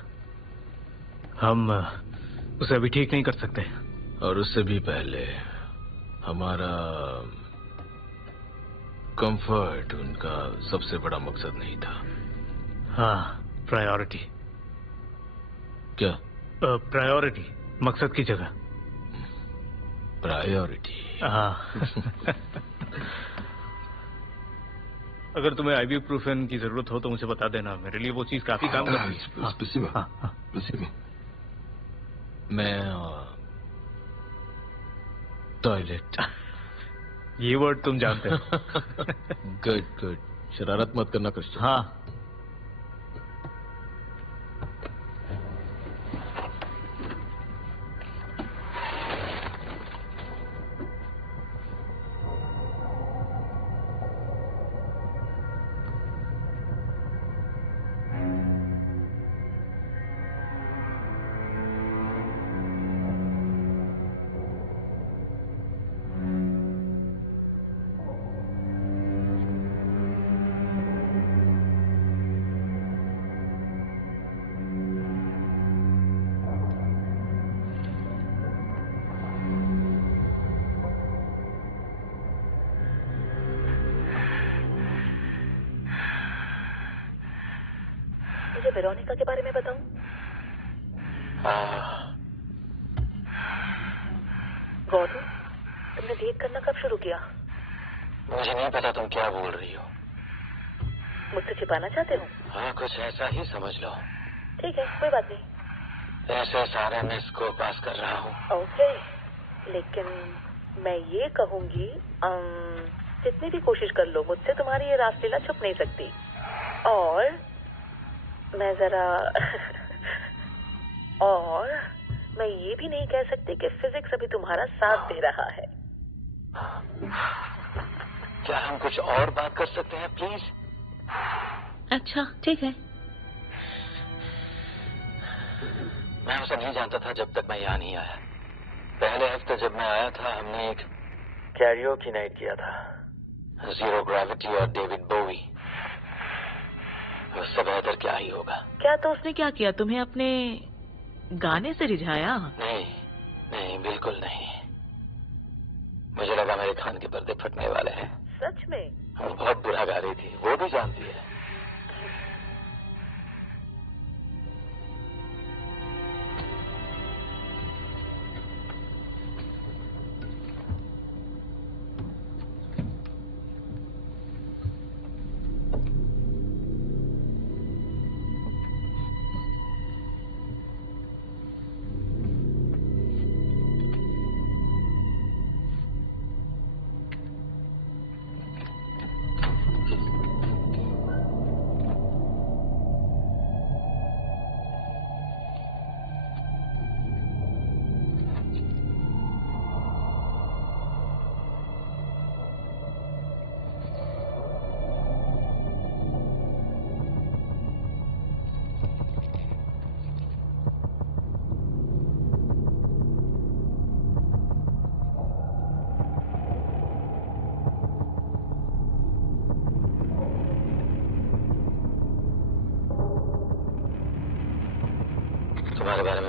हम उसे अभी ठीक नहीं कर सकते। और उससे भी पहले हमारा कंफर्ट उनका सबसे बड़ा मकसद नहीं था। हाँ, प्रायोरिटी। क्या? प्रायोरिटी, मकसद की जगह प्रायोरिटी। हाँ। अगर तुम्हें ibuprofen की जरूरत हो तो मुझे बता देना, मेरे लिए वो चीज काफी काम करती है। स्पेसिफिक। मैं टॉयलेट। ये वर्ड तुम जानते हो। गुड, शरारत मत करना क्रिश्चियन। हाँ, मुझे वेरोनिका के बारे में बताऊं? गौतम, तुमने डेट करना कब शुरू किया? मुझे नहीं पता तुम क्या बोल रही हो। मुझसे छिपाना चाहते हो? हाँ, कुछ ऐसा ही समझ लो। ठीक है, कोई बात नहीं। ऐसे सारे मिस को पास कर रहा हूँ। ओके, लेकिन मैं ये कहूंगी, जितनी भी कोशिश कर लो, मुझसे तुम्हारी ये रासलीला छुप नहीं सकती। और मैं जरा और मैं ये भी नहीं कह सकती कि फिजिक्स अभी तुम्हारा साथ दे रहा है। क्या हम कुछ और बात कर सकते हैं प्लीज? अच्छा, ठीक है। मैं उसे नहीं जानता था जब तक मैं यहाँ नहीं आया। पहले हफ्ते जब मैं आया था, हमने एक कैरियोकी नाइट किया था, जीरो ग्रेविटी और डेविड बोवी। उससे बेहतर क्या ही होगा। क्या तो उसने क्या किया, तुम्हें अपने गाने से रिझाया? नहीं, बिल्कुल नहीं। मुझे लगा मेरे कान के पर्दे फटने वाले हैं। सच में? वो बहुत बुरा गा रही थी, वो भी जानती है।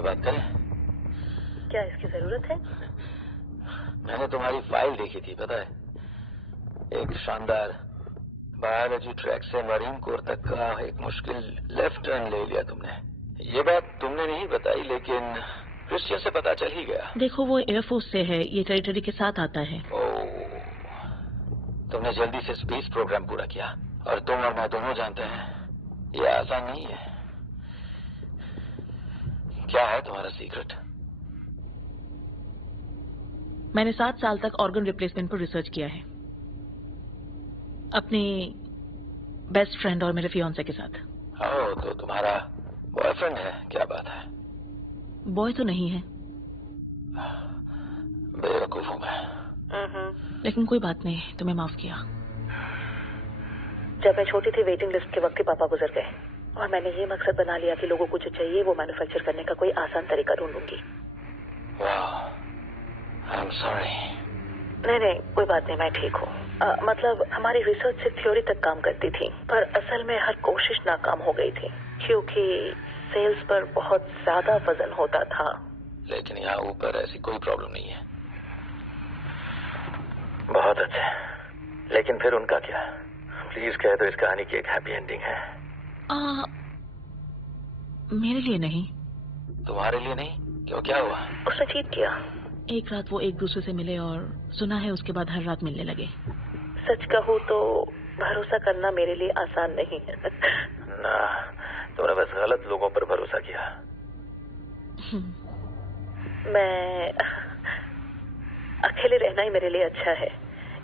बात करें? क्या इसकी जरूरत है? मैंने तुम्हारी फाइल देखी थी, पता है? एक शानदार बायोलॉजी ट्रैक से मरीन कोर तक का एक मुश्किल लेफ्ट टर्न ले लिया तुमने। ये बात तुमने नहीं बताई, लेकिन क्रिश्चियन से पता चल ही गया। देखो, वो एयरफोर्स से है, ये टेरिटरी के साथ आता है। तुमने जल्दी से स्पेस प्रोग्राम पूरा किया, और तुम और मैं दोनों जानते हैं ये आसान नहीं है। क्या है तुम्हारा सीक्रेट? मैंने 7 साल तक ऑर्गन रिप्लेसमेंट पर रिसर्च किया है, अपनी बेस्ट फ्रेंड और मेरे फियांसे के साथ। ओह, तो तुम्हारा बॉयफ्रेंड है? क्या बात है। बॉय तो नहीं है। बेवकूफ हूं मैं। लेकिन कोई बात नहीं, तुम्हें माफ किया। जब मैं छोटी थी, वेटिंग लिस्ट के वक्त के पापा गुजर गए, और मैंने ये मकसद बना लिया कि लोगों को जो चाहिए वो मैन्युफैक्चर करने का कोई आसान तरीका ढूंढूंगी। I am sorry. नहीं, कोई बात नहीं, मैं ठीक हूँ। मतलब हमारी रिसर्च सिर्फ थ्योरी तक काम करती थी, पर असल में हर कोशिश नाकाम हो गई थी, क्योंकि सेल्स पर बहुत ज्यादा वजन होता था। लेकिन यहाँ ऊपर ऐसी कोई प्रॉब्लम नहीं है। बहुत अच्छा, लेकिन फिर उनका क्या? प्लीज कह दो इस कहानी की एक हैप्पी एंडिंग है। मेरे लिए नहीं। तुम्हारे लिए नहीं? क्यों, क्या हुआ? उसने चीट किया। एक रात वो एक दूसरे से मिले, और सुना है उसके बाद हर रात मिलने लगे। सच कहूँ तो भरोसा करना मेरे लिए आसान नहीं है। ना, तुमने बस गलत लोगों पर भरोसा किया। मैं अकेले रहना ही मेरे लिए अच्छा है,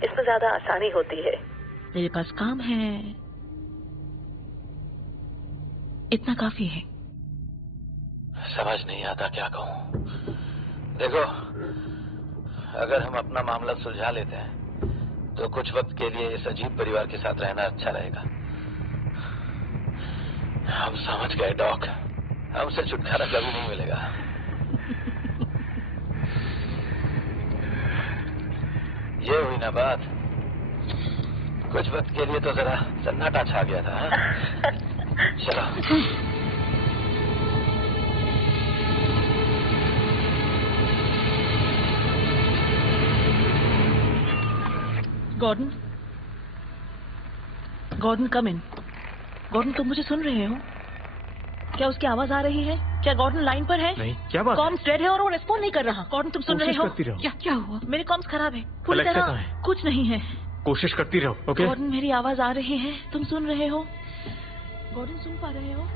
इसमें ज्यादा आसानी होती है। मेरे पास काम है, इतना काफी है। समझ नहीं आता क्या कहूँ। देखो, अगर हम अपना मामला सुलझा लेते हैं तो कुछ वक्त के लिए इस अजीब परिवार के साथ रहना अच्छा रहेगा। हम समझ गए डॉक, हमसे छुटकारा कभी नहीं मिलेगा। ये हुई ना बात। कुछ वक्त के लिए तो जरा सन्नाटा छा गया था। हाँ? चलो। गॉर्डन, गॉर्डन कम इन। गॉर्डन, तुम मुझे सुन रहे हो? क्या उसकी आवाज आ रही है? क्या गॉर्डन लाइन पर है? नहीं, क्या बात? कॉम्स डेड है और वो रिस्पॉन्ड नहीं कर रहा। गॉर्डन, तुम सुन रहे हो? क्या हुआ? मेरे कॉम्स खराब है पूरी तरह। कुछ नहीं है। कोशिश करती रहो, ओके? गॉर्डन, मेरी आवाज आ रही है, तुम सुन रहे हो? गॉर्डन, सुन पा रहे हो?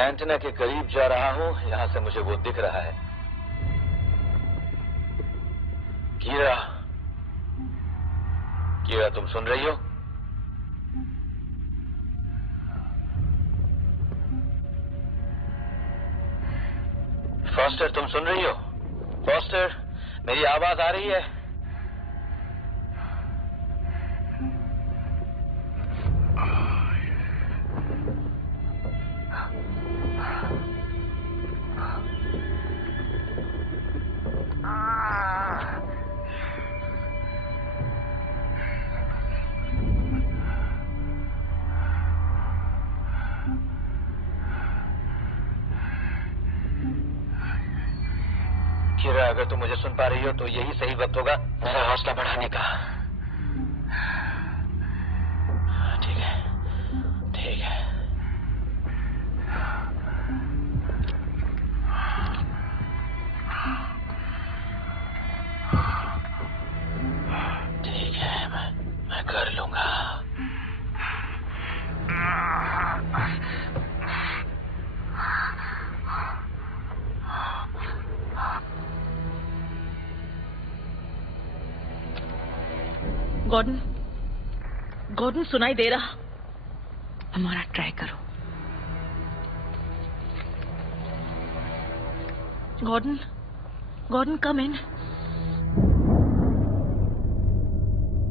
एंटेना के करीब जा रहा हूँ, यहाँ से मुझे वो दिख रहा है। कीरा, कीरा, तुम सुन रही हो? फॉस्टर, तुम सुन रही हो? फॉस्टर, मेरी आवाज आ रही है? कीरा, अगर तुम मुझे सुन पा रही हो तो यही सही वक्त होगा मेरा हौसला बढ़ाने का। ठीक है, ठीक है। ठीक है, मैं कर लूंगा। गॉर्डन, गॉर्डन, सुनाई दे रहा? हमारा ट्राई करो। गॉर्डन, गॉर्डन, कम इन।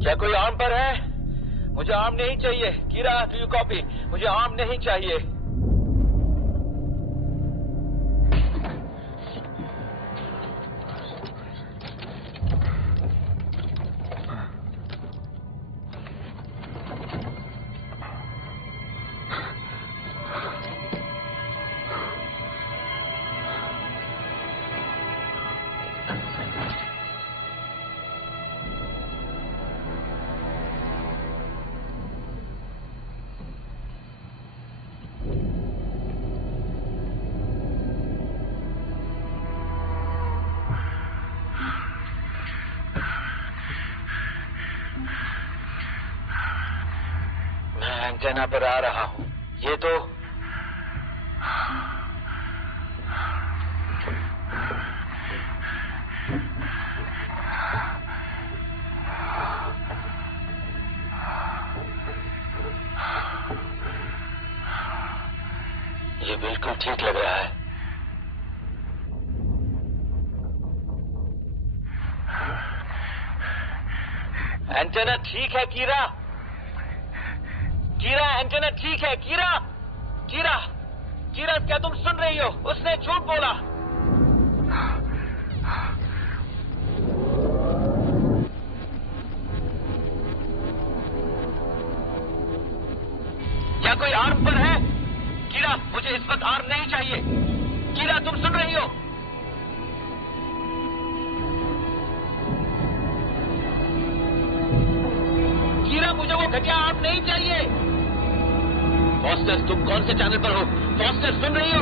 क्या कोई आर्म पर है? मुझे आर्म नहीं चाहिए। कीरा, डू यू कॉपी? मुझे आर्म नहीं चाहिए। मैं एंटेना पर आ रहा हूँ। ये तो ये बिल्कुल ठीक लग रहा है। एंटेना ठीक है कीरा। कीरा एंटेना ठीक है कीरा। कीरा कीरा क्या तुम सुन रही हो? उसने झूठ बोला। क्या कोई आर्म पर है? कीरा मुझे इस वक्त आर्म नहीं चाहिए। कीरा तुम सुन रही हो? कीरा मुझे वो घटिया आर्म नहीं चाहिए। फॉस्टर तुम कौन से चैनल पर हो? फॉस्टर सुन रही हो?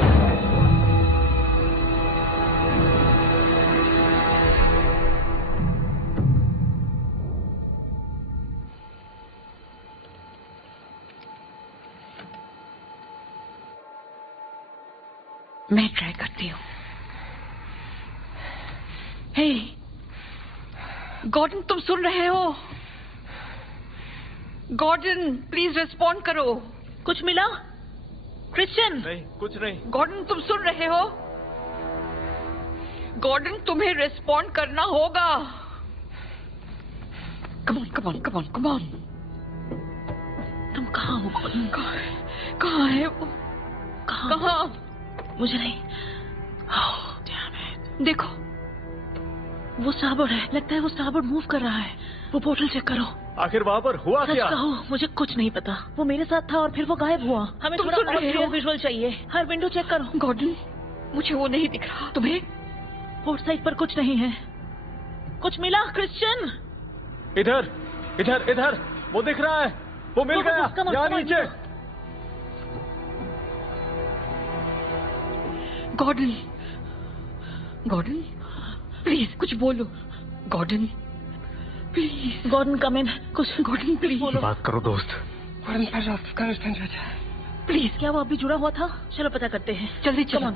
मैं ट्राई करती हूँ। हे गॉर्डन तुम सुन रहे हो? गॉर्डन प्लीज रिस्पॉन्ड करो। कुछ मिला? क्रिश्चियन? नहीं कुछ नहीं। गॉर्डन तुम सुन रहे हो? गॉर्डन तुम्हें रिस्पॉन्ड करना होगा। Come on come on come on come on. तुम कहाँ हो? कहाँ है वो? कहाँ? मुझे नहीं। देखो वो साबर है। लगता है वो साबर मूव कर रहा है। वो पोर्टल चेक करो। आखिर वहाँ पर हुआ क्या? सच कहो मुझे कुछ नहीं पता। वो मेरे साथ था और फिर वो गायब हुआ। हमें थोड़ा और विजुअल चाहिए। हर विंडो चेक करो। गॉर्डन मुझे वो नहीं दिख रहा। तुम्हें? पोर्ट साइड पर कुछ नहीं है। कुछ मिला क्रिश्चियन? इधर इधर इधर वो दिख रहा है। वो मिल गया यहाँ नीचे। गॉर्डन गॉर्डन प्लीज कुछ बोलो। Gordon please. Gordon come in. कुछ गॉर्डन प्लीज बोलो। बात करो दोस्त। प्लीज। क्या वो अभी जुड़ा हुआ था? चलो पता करते हैं। जल्दी चलो।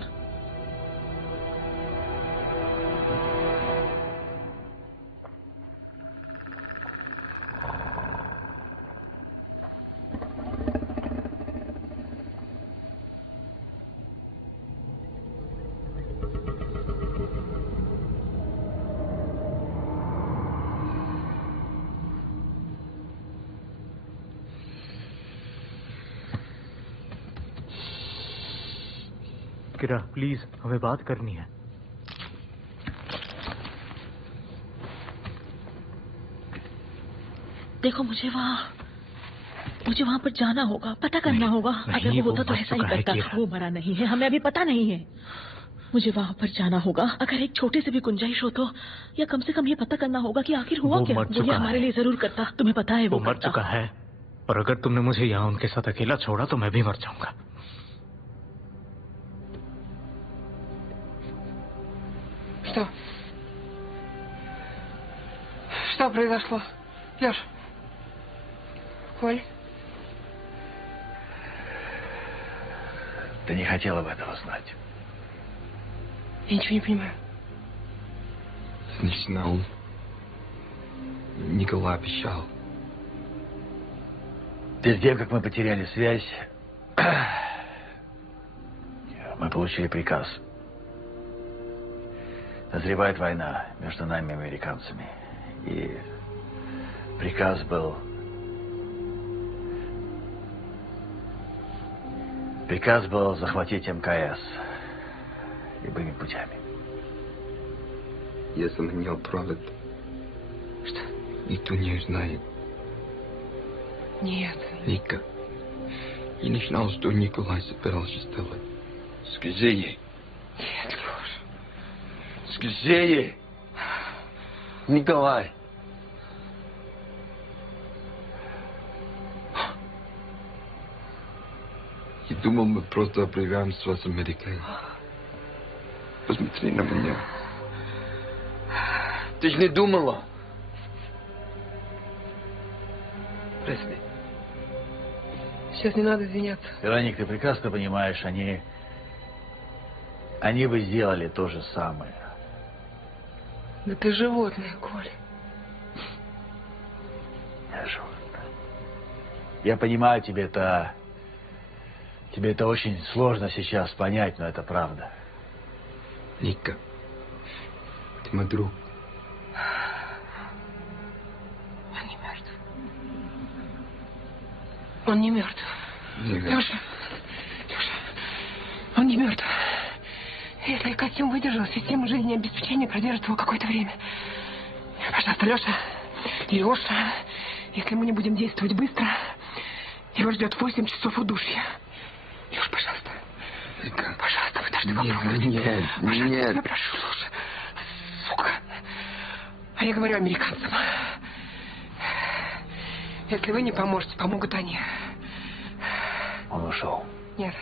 किरा प्लीज हमें बात करनी है। देखो मुझे वहाँ पर जाना होगा। पता करना होगा। अगर वो होता तो ऐसा ही करता। वो मरा नहीं है। हमें अभी पता नहीं है। मुझे वहाँ पर जाना होगा। अगर एक छोटे से भी गुंजाइश हो तो, या कम से कम ये पता करना होगा कि आखिर हुआ क्या। वो ये हमारे लिए जरूर करता। तुम्हें पता है वो मर चुका है। और अगर तुमने मुझे यहाँ उनके साथ अकेला छोड़ा तो मैं भी मर जाऊंगा। Что произошло? Леш? Коль? Ты не хотела бы этого знать. Я ничего не понимаю. Не знал. Николай обещал. Перед тем, как мы потеряли связь, мы получили приказ. Назревает война между нами и американцами. И приказ был... Приказ был захватить МКС любыми путями. Если они не отправят, что никто не узнает. Нет. Вика, я не знал, что Николай собирался сделать. Скажи ей. Нет, Леш. Скажи ей. Николай. Я думал, мы просто обрываемся с Америкой. Посмотри на меня. Ты ж не думала? Прости. Сейчас не надо извиняться. Вероник, ты прекрасно понимаешь, они бы сделали то же самое. Да ты животное, Коля. Я животное. Я понимаю, тебе это очень сложно сейчас понять, но это правда. Ника, ты мой друг. Он не мертв. Он не мертв. Леша, он не мертв. Если костюм выдержал, система жизнеобеспечения продержит его какое-то время. Пожалуйста, Леша, если мы не будем действовать быстро, его ждет 8 часов удушья. Леш, пожалуйста. Ника. Пожалуйста, вы должны попробовать. Нет. Я тебя прошу, Леша. Сука. А я говорю американцам. Если вы не поможете, помогут они. Он ушел. Нет.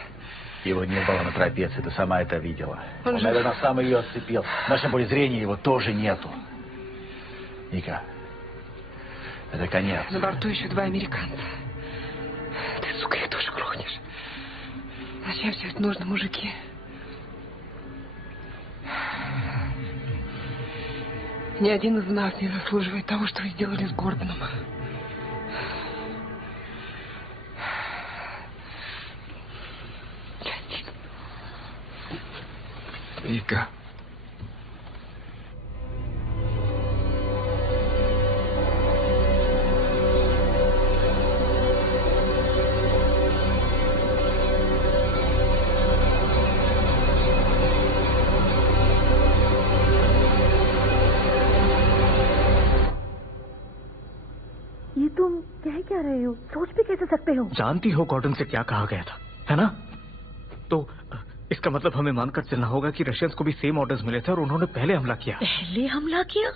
Его не было на трапеции, ты сама это видела. Он Он, жив. наверное, сам ее отцепил. В нашем поле зрения его тоже нету. Ника, это конец. На борту еще 2 американца. Ты, сука, их тоже грохнешь. Зачем все это нужно, мужики? Ни один из нас не заслуживает того, что вы сделали с Гордоном. Ника. ये तुम कह क्या रहे हो? सोच भी कैसे सकते हो? जानती हो गॉर्डन से क्या कहा गया था, है ना? तो इसका मतलब हमें मानकर चलना होगा कि रशियंस को भी सेम ऑर्डर्स मिले थे और उन्होंने पहले हमला किया। पहले हमला किया?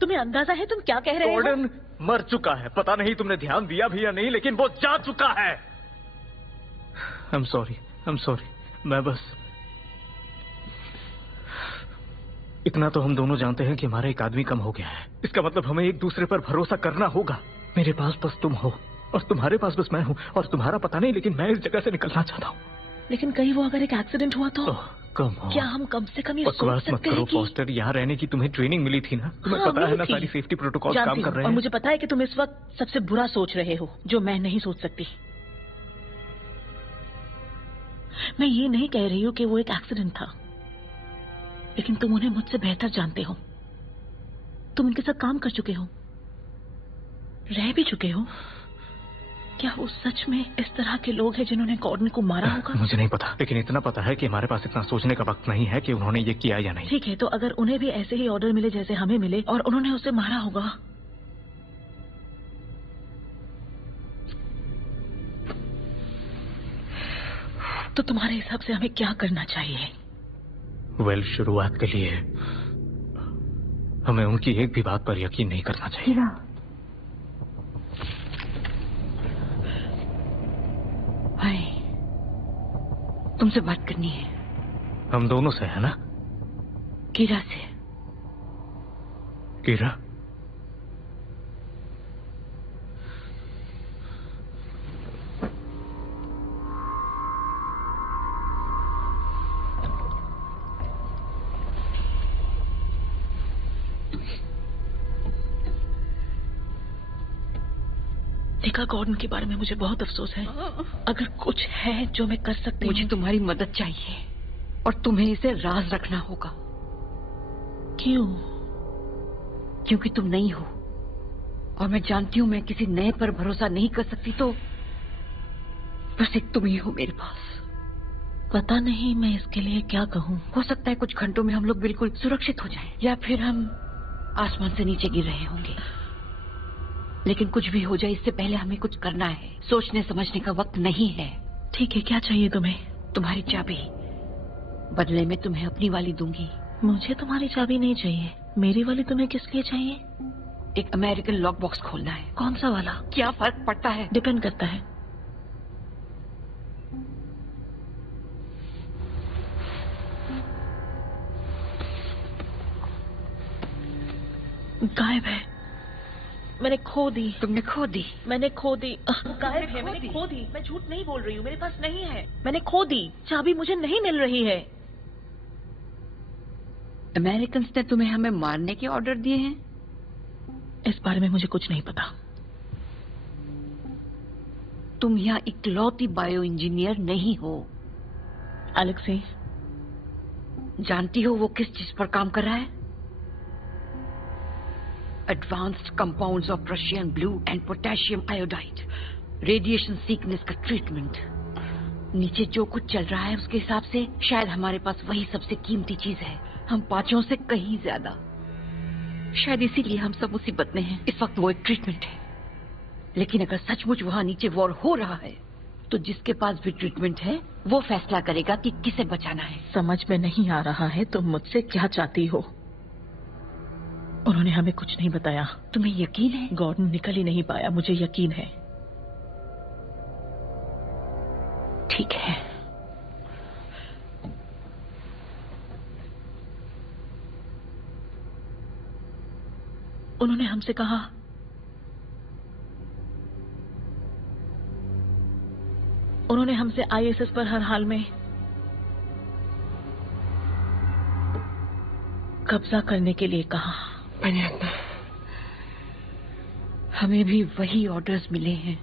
तुम्हें अंदाजा है तुम क्या कह रहे हो? गॉर्डन मर चुका है। पता नहीं तुमने ध्यान दिया भी या नहीं, लेकिन वो जा चुका है। I'm sorry। मैं बस इतना तो हम दोनों जानते हैं कि हमारा एक आदमी कम हो गया है। इसका मतलब हमें एक दूसरे पर भरोसा करना होगा। मेरे पास बस तुम हो और तुम्हारे पास बस मैं हूँ, और तुम्हारा पता नहीं, लेकिन मैं इस जगह से निकलना चाहता हूँ। लेकिन कहीं वो अगर एक एक्सीडेंट हुआ तो? कम हो। क्या हम कम से कम ये सोच बकवास मत सकते करो हैं कि... फॉस्टर, यहाँ रहने की तुम्हें ट्रेनिंग मिली थी ना? तुम्हें पता है ना सारी सेफ्टी प्रोटोकॉल काम कर रहे हैं। और मुझे पता है कि तुम इस वक्त सबसे बुरा सोच रहे हो, जो मैं नहीं सोच सकती। मैं ये नहीं कह रही हूँ कि वो एक एक्सीडेंट था, लेकिन तुम उन्हें मुझसे बेहतर जानते हो। तुम उनके साथ काम कर चुके हो, रह भी चुके हो। क्या वो सच में इस तरह के लोग हैं जिन्होंने गॉर्डन को मारा होगा? मुझे नहीं पता, लेकिन इतना पता है कि हमारे पास इतना सोचने का वक्त नहीं है कि उन्होंने ये किया या नहीं। ठीक है, तो अगर उन्हें भी ऐसे ही ऑर्डर मिले जैसे हमें मिले और उन्होंने उसे मारा होगा, तो तुम्हारे हिसाब से हमें क्या करना चाहिए? वेल, शुरुआत के लिए हमें उनकी एक भी बात पर यकीन नहीं करना चाहिए। भाई, तुमसे बात करनी है। हम दोनों से, है ना? कीरा से। कीरा? निका, गॉर्डन के बारे में मुझे बहुत अफसोस है। अगर कुछ है जो मैं कर सकती हूँ। मुझे तुम्हारी मदद चाहिए और तुम्हें इसे राज रखना होगा। क्यों? क्योंकि तुम नहीं हो और मैं जानती हूँ मैं किसी नए पर भरोसा नहीं कर सकती, तो बस एक तुम ही हो मेरे पास। पता नहीं मैं इसके लिए क्या कहूँ। हो सकता है कुछ घंटों में हम लोग बिल्कुल सुरक्षित हो जाएं, या फिर हम आसमान से नीचे गिर रहे होंगे। लेकिन कुछ भी हो जाए, इससे पहले हमें कुछ करना है। सोचने समझने का वक्त नहीं है। ठीक है, क्या चाहिए तुम्हें? तुम्हारी चाबी। बदले में तुम्हें अपनी वाली दूंगी। मुझे तुम्हारी चाबी नहीं चाहिए। मेरी वाली तुम्हें किस लिए चाहिए? एक अमेरिकन लॉक बॉक्स खोलना है। कौन सा वाला? क्या फर्क पड़ता है? डिपेंड करता है। गायब है। मैंने खो दी। तुमने खो दी? मैंने खो दी। गायब है, मैंने खो दी। मैं झूठ नहीं बोल रही हूँ, मेरे पास नहीं है। मैंने खो दी। चाबी मुझे नहीं मिल रही है। अमेरिकन्स ने तुम्हें हमें मारने के ऑर्डर दिए हैं? इस बारे में मुझे कुछ नहीं पता। तुम यहाँ इकलौती बायो इंजीनियर नहीं हो। एलेक्सी, जानती हो वो किस चीज पर काम कर रहा है? Advanced compounds of Russian blue and potassium iodide, radiation sickness का ट्रीटमेंट। नीचे जो कुछ चल रहा है उसके हिसाब से शायद हमारे पास वही सबसे कीमती चीज है, हम पांचों से कहीं ज्यादा। शायद इसीलिए हम सब मुसीबत में हैं। इस वक्त वो एक ट्रीटमेंट है, लेकिन अगर सचमुच वहां नीचे वॉर हो रहा है तो जिसके पास भी ट्रीटमेंट है वो फैसला करेगा कि किसे बचाना है। समझ में नहीं आ रहा है तुम मुझसे क्या चाहती हो। उन्होंने हमें कुछ नहीं बताया। तुम्हें यकीन है? गॉर्डन निकल ही नहीं पाया, मुझे यकीन है। ठीक है, उन्होंने हमसे कहा उन्होंने हमसे आईएसएस पर हर हाल में कब्जा करने के लिए कहा। Понятно। हमें भी वही ऑर्डर्स मिले हैं।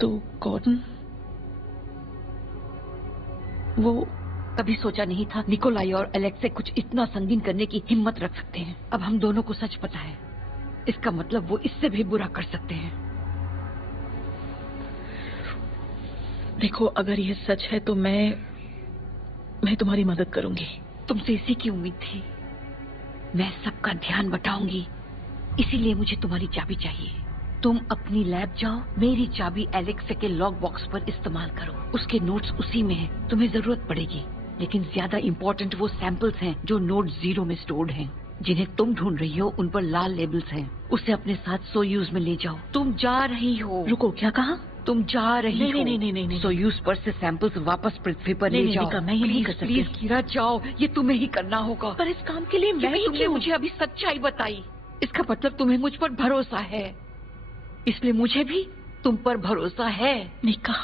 तो गॉर्डन, वो कभी सोचा नहीं था निकोलाई और एलेक्स से कुछ इतना संगीन करने की हिम्मत रख सकते हैं। अब हम दोनों को सच पता है, इसका मतलब वो इससे भी बुरा कर सकते हैं। देखो, अगर ये सच है तो मैं तुम्हारी मदद करूंगी। तुमसे इसी की उम्मीद थी। मैं सबका ध्यान बटाऊंगी, इसीलिए मुझे तुम्हारी चाबी चाहिए। तुम अपनी लैब जाओ, मेरी चाबी एलेक्स के लॉक बॉक्स पर इस्तेमाल करो। उसके नोट्स उसी में हैं। तुम्हें जरूरत पड़ेगी, लेकिन ज्यादा इम्पोर्टेंट वो सैंपल्स हैं जो नोट 0 में स्टोर्ड हैं। जिन्हें तुम ढूंढ रही हो उन पर लाल लेबल्स हैं। उसे अपने साथ सोयूज में ले जाओ। तुम जा रही हो। रुको, क्या कहा? तुम जा रही हो। नहीं। सोयूज पर से सैंपल्स वापस पृथ्वी पर ले जाओ। मैं ये नहीं कर सकती। प्लीज कीरा, जाओ, ये तुम्हें ही करना होगा। पर इस काम के लिए तुमने मुझे अभी सच्चाई बताई, इसका मतलब तुम्हें मुझ पर भरोसा है, इसलिए मुझे भी तुम पर भरोसा है। निका,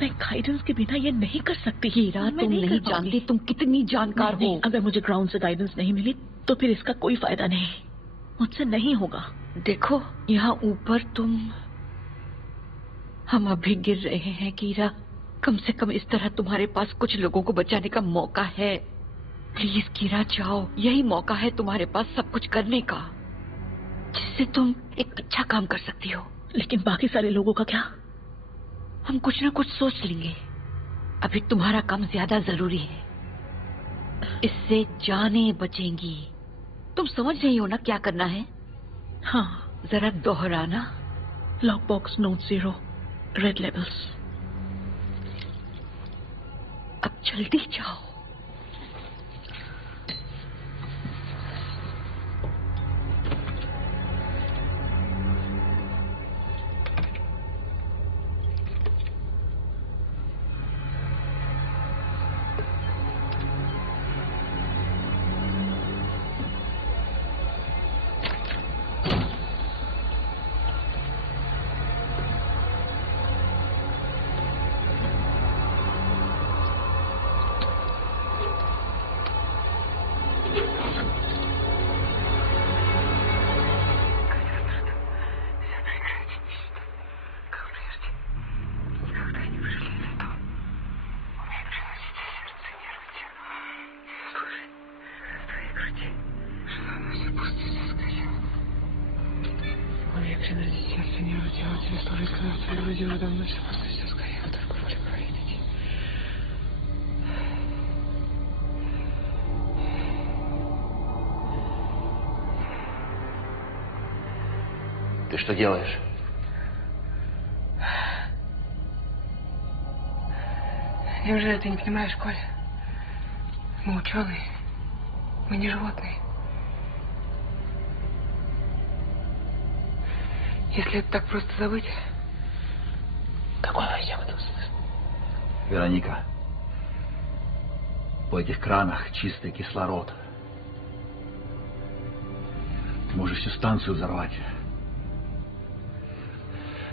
मैं गाइडेंस के बिना ये नहीं कर सकती। हीरा, तुम नहीं जानती तुम कितनी जानकार हो। अगर मुझे ग्राउंड से गाइडेंस नहीं मिली तो फिर इसका कोई फायदा नहीं, मुझसे नहीं होगा। देखो, यहाँ ऊपर हम अभी गिर रहे हैं कीरा। कम से कम इस तरह तुम्हारे पास कुछ लोगों को बचाने का मौका है। प्लीज कीरा, जाओ, यही मौका है तुम्हारे पास सब कुछ करने का, जिससे तुम एक अच्छा काम कर सकती हो। लेकिन बाकी सारे लोगों का क्या? हम कुछ ना कुछ सोच लेंगे। अभी तुम्हारा काम ज्यादा जरूरी है, इससे जानें बचेंगी। तुम समझ रही हो ना क्या करना है? हाँ, जरा दोहराना। Lock box, note 0, red labels. अब जल्दी जाओ। Ты что делаешь? Неужели ты не понимаешь, Коля? Мы ученые. Мы не животные. Если это так просто забыть... Какой вообще в этом смысл? Вероника, в этих кранах чистый кислород. Ты можешь всю станцию взорвать.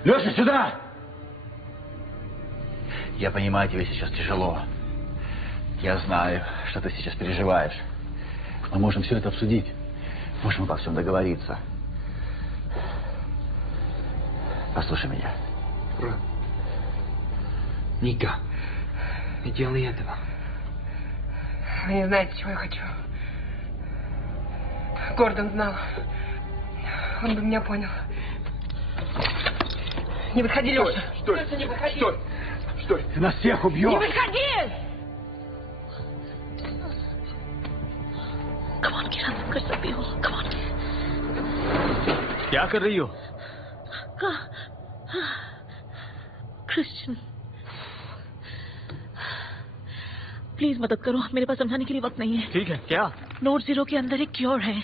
Леша, сюда! Я понимаю, тебе сейчас тяжело. Я знаю, что ты сейчас переживаешь. Мы можем все это обсудить. Можем обо всем договориться. Послушай меня. Брат. Ника, не делай этого. Вы не знаете, чего я хочу. Гордон знал. Он бы меня понял. Не выходи, Леша. Стой, Леша, не выходи. стой, стой. Ты нас всех убьешь. Не выходи! Come on, Kira, तुम कर सकती हो. Come on. क्या कर रही हो? क्रिश्चियन, प्लीज मदद करो. मेरे पास समझाने के लिए वक्त नहीं है. ठीक है. क्या? नोट 0 के अंदर एक क्योर है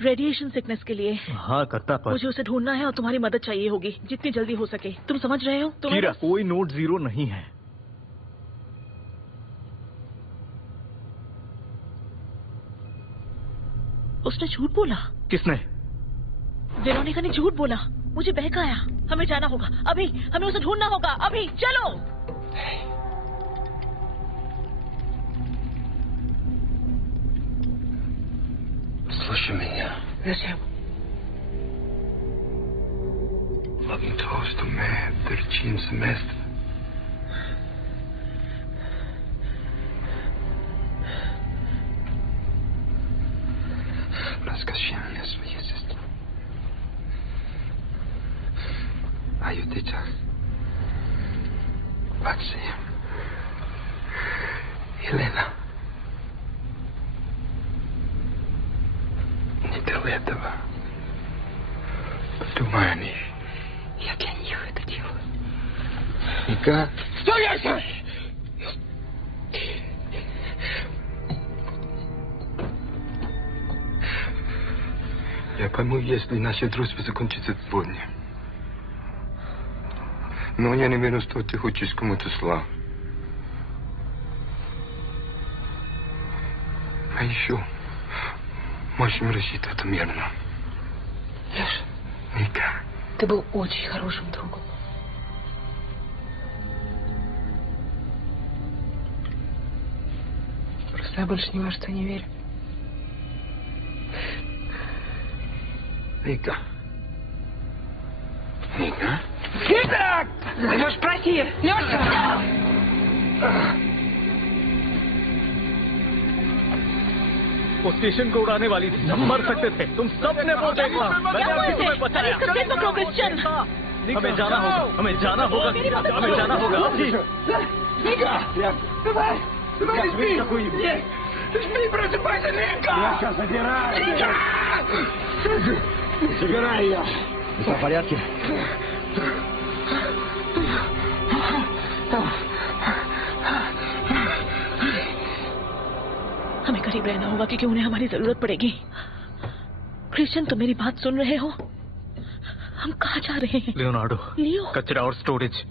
रेडिएशन सिकनेस के लिए. हाँ करता, पर मुझे उसे ढूंढना है और तुम्हारी मदद चाहिए होगी जितनी जल्दी हो सके. तुम समझ रहे हो? कीरा, कोई नोट 0 नहीं है. उसने झूठ बोला. किसने? वेरोनिका ने झूठ बोला. मुझे बहकाया. हमें जाना होगा अभी. हमें उसे ढूंढना होगा अभी. चलो. Слушай меня. Зачем? Loving toast to me, Терчин семестр. Расскажи мне своей сестре. О ее детях. Максим. Елена. Не делай этого. Подумай о них. Я для них это делаю. Ника. Что я сейчас? Я пойму, если наша дружба закончится сегодня. Но я не верю, что ты хочешь кому-то зла. А еще можем решить это мирно. Леша. Ника. Ты был очень хорошим другом. Просто я больше ни во что не верю. Ника. Ника? Ника! Леша, проси! Леша! वो स्टेशन को उड़ाने वाली थी. हम मर सकते थे. तुम सबने वो देखा. मैंने आपकी तुम्हें बचाया. हमें जाना होगा. हमें जाना होगा. हमें जाना होगा. Спи, просыпайся, Ника! Я сейчас забираю. Ника! Забирай ее. Все в порядке? हमें करीब रहना होगा क्योंकि उन्हें हमारी जरूरत पड़ेगी. क्रिश्चियन, तुम मेरी बात सुन रहे हो? हम कहाँ जा रहे हैं? लियोनार्डो. लियो. कचरा और स्टोरेज.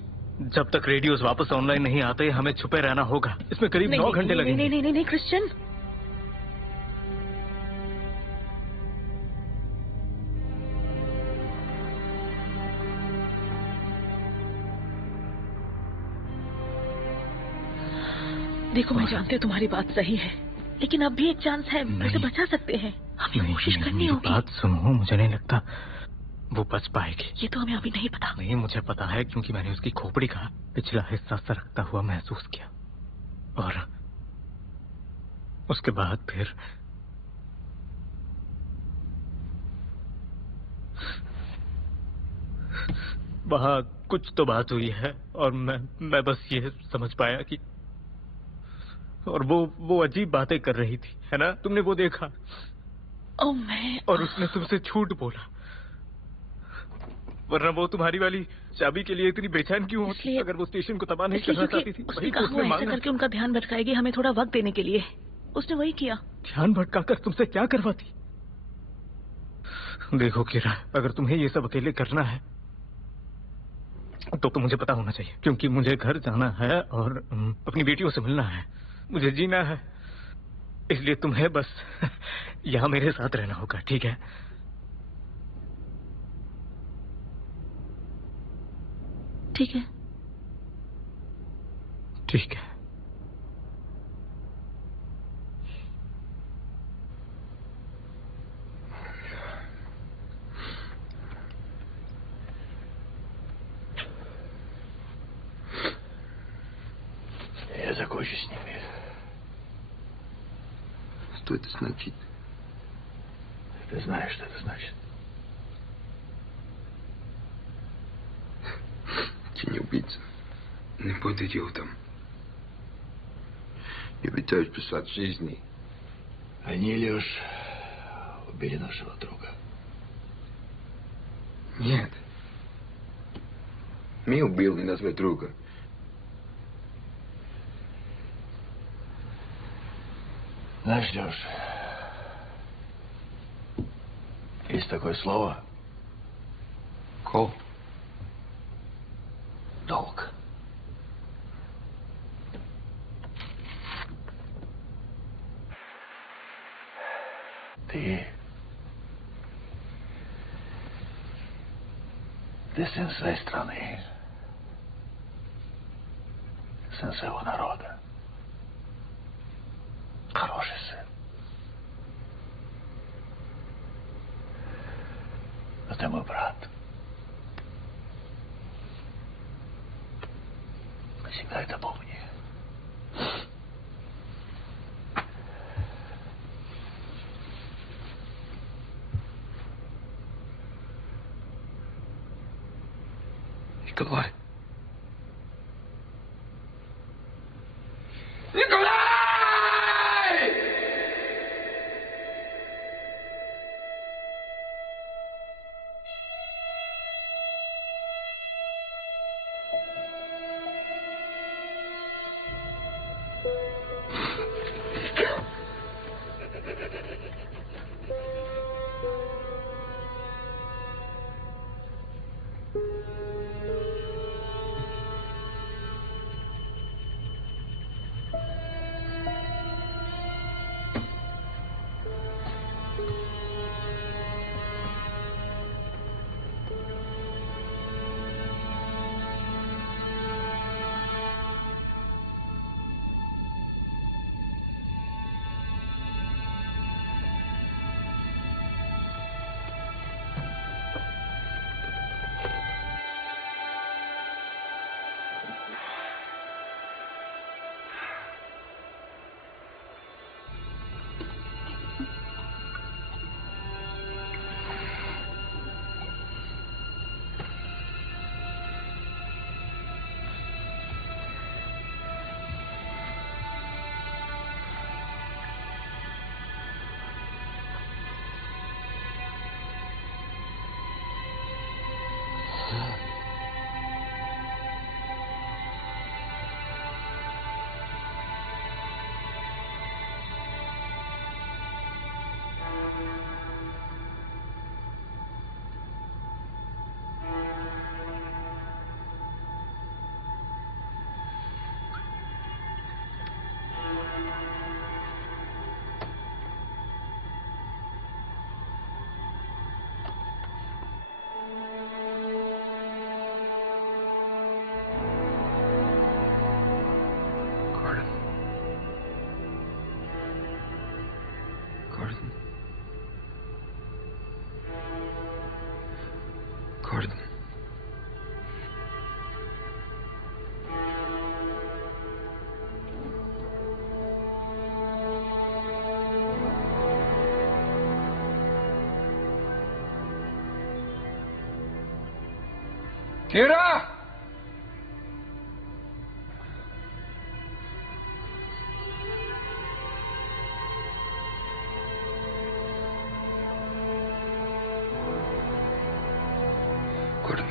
जब तक रेडियोस वापस ऑनलाइन नहीं आते हमें छुपे रहना होगा. इसमें करीब 9 घंटे लगेंगे. नहीं क्रिश्चियन. देखो, मैं जानती हूँ तुम्हारी बात सही है, लेकिन अब भी एक चांस है. उसे बचा सकते हैं. हमें कोशिश करनी होगी. बात सुनो, मुझे नहीं लगता वो बच पाएगी. ये तो हमें अभी नहीं पता. नहीं, मुझे पता है क्योंकि मैंने उसकी खोपड़ी का पिछला हिस्सा सरकता हुआ महसूस किया. और उसके बाद फिर वहाँ कुछ तो बात हुई है और मैं बस ये समझ पाया कि और वो अजीब बातें कर रही थी, है ना? तुमने वो देखा? और उसने तुमसे झूठ बोला. वरना वो तुम्हारी वाली चाबी के लिए इतनी बेचैन क्यों होती? अगर वो स्टेशन को तबाह नहीं करना चाहती थी, उसने कहा वो ऐसा करके उनका ध्यान भटकाएगी हमें थोड़ा वक्त देने के लिए. उसने वही किया. ध्यान भटकाकर तुमसे क्या करवाती? देखो कीरा, अगर तुम्हें ये सब अकेले करना है तो मुझे पता होना चाहिए, क्योंकि मुझे घर जाना है और अपनी बेटियों से मिलना है. मुझे जीना है. इसलिए तुम्हें बस यहाँ मेरे साथ रहना होगा, ठीक है? ठीक है। ठीक है। Я закончу с ними. Что это значит? Ты знаешь, что это значит. Ты не убийца. Не будь идиотом. Я пытаюсь спасать жизни. Они, Леш, убили нашего друга. Нет. Мы убили нашего друга. Знаешь, Леш, есть такое слово. Кол. Долг. Ты сын своей страны, сын своего народа, хороший сын. Но ты мой брат. Всегда это помни. Николай. Gordon. Kira! Gordon.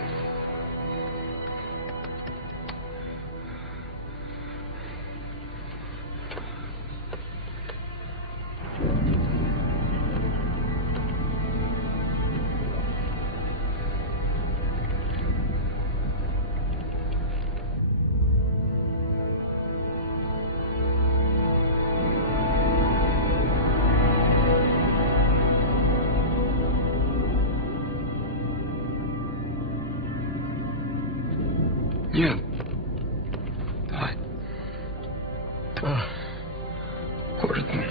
Нет. Давай. Да. Гордон.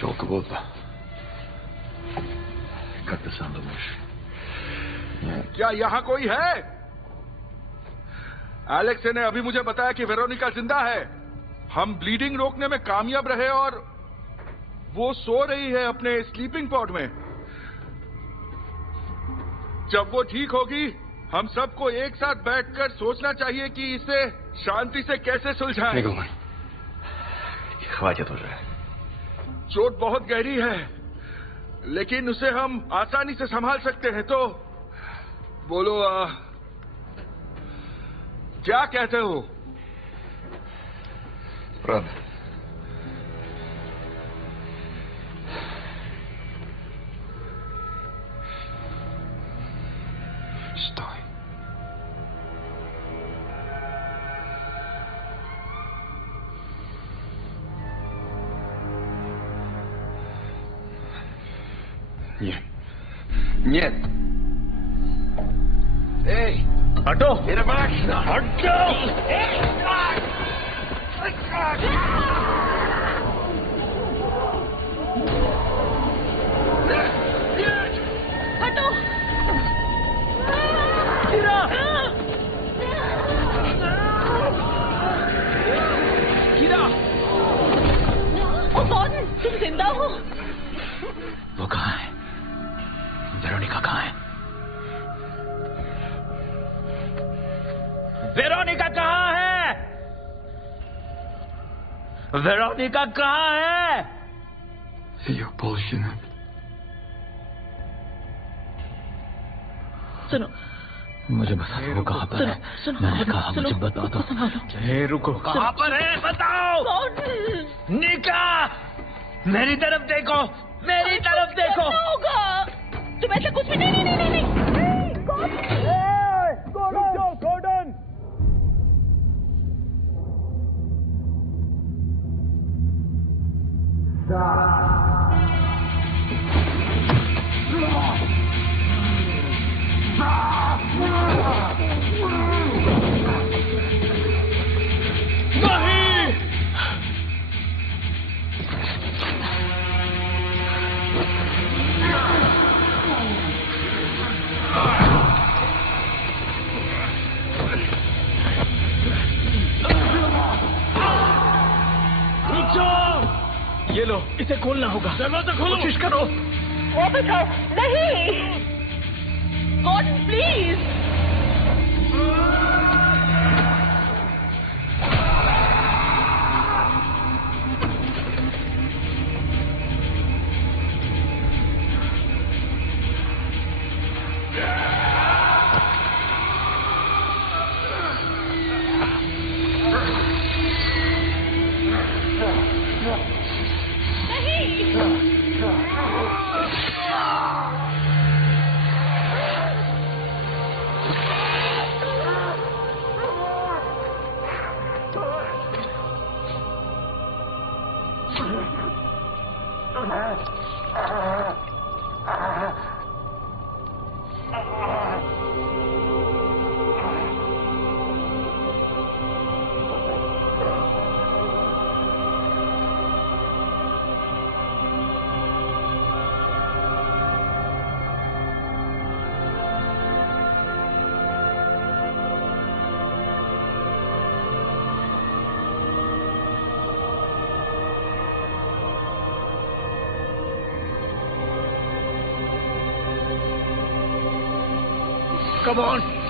Щелка Бодла. Как ты сам думаешь? क्या यहाँ कोई है? एलेक्स ने अभी मुझे बताया कि वेरोनिका जिंदा है। हम ब्लीडिंग रोकने में कामयाब रहे और वो सो रही है अपने स्लीपिंग पॉड में। जब वो ठीक होगी, हम सबको एक साथ बैठकर सोचना चाहिए कि इसे शांति से कैसे सुलझाएं। Хватит уже. चोट बहुत गहरी है, लेकिन उसे हम आसानी से संभाल सकते हैं। तो बोलो, क्या कहते हो? Правда. Стой. Нет. Нет. Эй! हटो! मेरा बख्शना! हटो! हटो! कीरा! कीरा! ओ कौन? तुम जिंदा हो? वो कहाँ है? वेरोनिका कहाँ है? वेरोनिका कहाँ है? वेरोनिका कहाँ है? Ее полщина. सुनो, मुझे बता दो वो कहाँ पर है। मैंने कहा मुझे बता दो। रुको। कहाँ पर है? बताओ। निका, मेरी तरफ देखो, मेरी तरफ देखो। होगा तुम ऐसा कुछ भी नहीं। गॉर्डन! ये लो, इसे खोलना होगा। दरवाजा खोलो। कोशिश करो। वापस आओ। नहीं, Gordon please. Come on!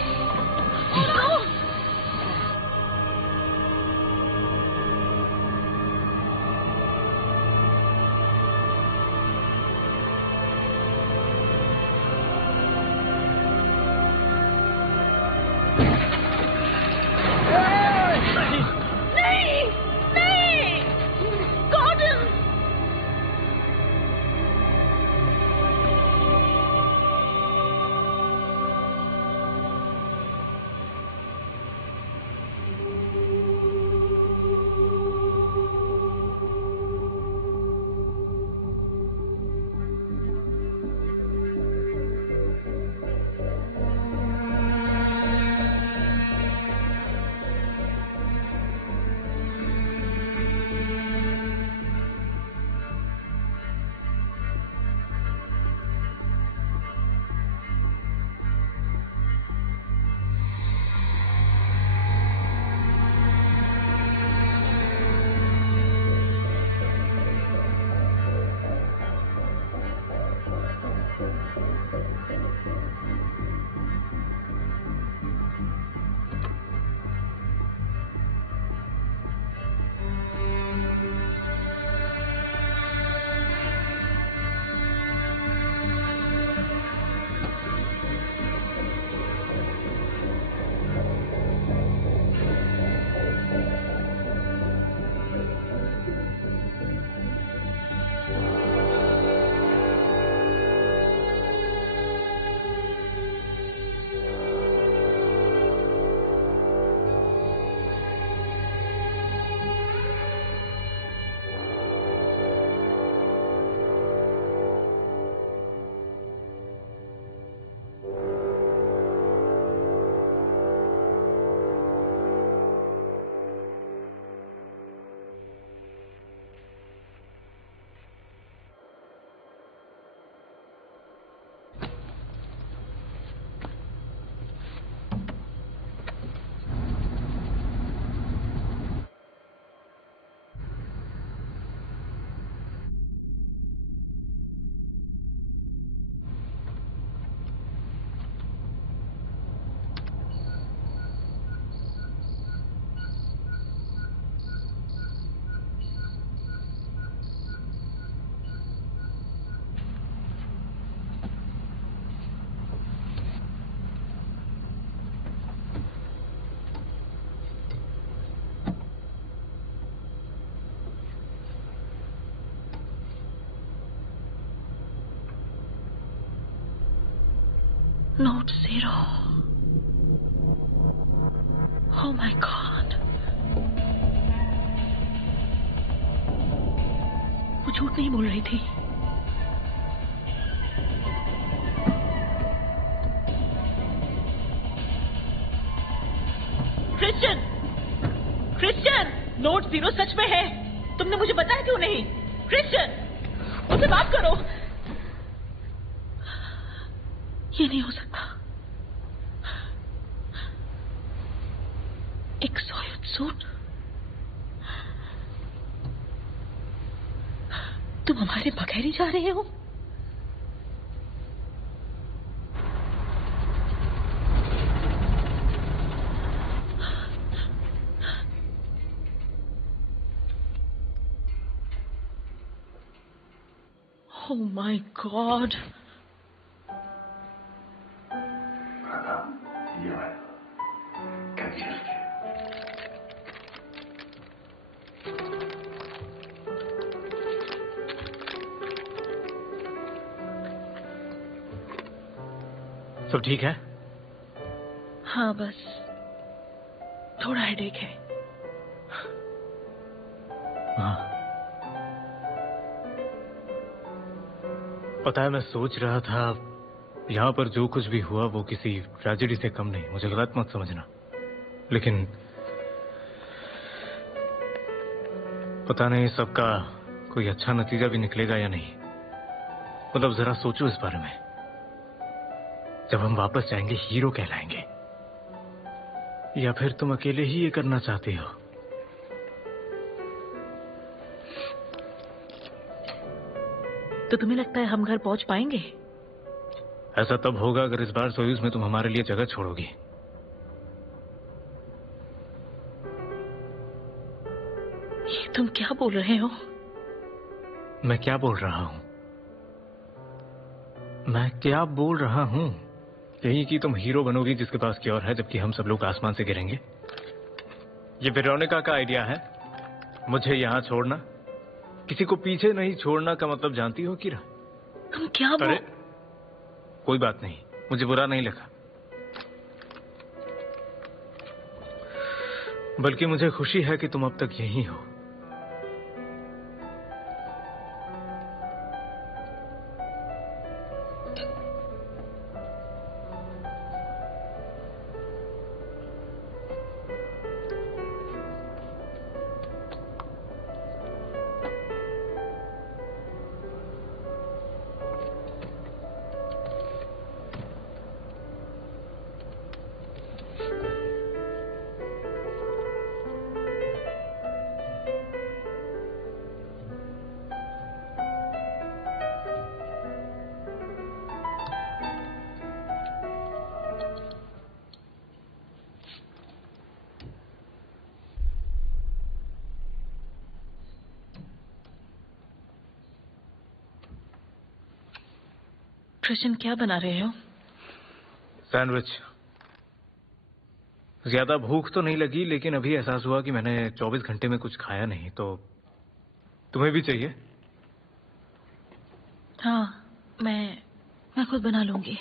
Note 0. Oh my God. वो झूठ नहीं बोल रही थी। क्रिश्चियन, क्रिश्चियन, नोट 0 सच में है। तुमने मुझे बताया क्यों नहीं? क्रिश्चियन, मुझसे बात करो। ये नहीं हो सकता। एक सोवियत सूट। तुम हमारे बगैर ही जा रहे हो? Oh my God. सब ठीक है? हाँ, बस थोड़ा हेडेक है। हाँ। पता है, मैं सोच रहा था यहाँ पर जो कुछ भी हुआ वो किसी ट्रेजेडी से कम नहीं, मुझे गलत मत समझना, लेकिन पता नहीं सबका कोई अच्छा नतीजा भी निकलेगा या नहीं। मतलब जरा सोचो इस बारे में, जब हम वापस जाएंगे हीरो कहलाएंगे, या फिर तुम अकेले ही ये करना चाहते हो? तो तुम्हें लगता है हम घर पहुंच पाएंगे? ऐसा तब होगा अगर इस बार सोयूज में तुम हमारे लिए जगह छोड़ोगी। ये तुम क्या बोल रहे हो? मैं क्या बोल रहा हूं? मैं क्या बोल रहा हूं? यही कि तुम हीरो बनोगी जिसके पास क्योर है, जबकि हम सब लोग आसमान से गिरेंगे। ये वेरोनिका का आइडिया है, मुझे यहाँ छोड़ना, किसी को पीछे नहीं छोड़ना का मतलब जानती हो किरा? तुम क्या अरे कोई बात नहीं, मुझे बुरा नहीं लगा, बल्कि मुझे खुशी है कि तुम अब तक यहीं हो। कृष्ण, क्या बना रहे हो? सैंडविच। ज्यादा भूख तो नहीं लगी, लेकिन अभी एहसास हुआ कि मैंने 24 घंटे में कुछ खाया नहीं, तो तुम्हें भी चाहिए? हाँ, मैं खुद बना लूंगी।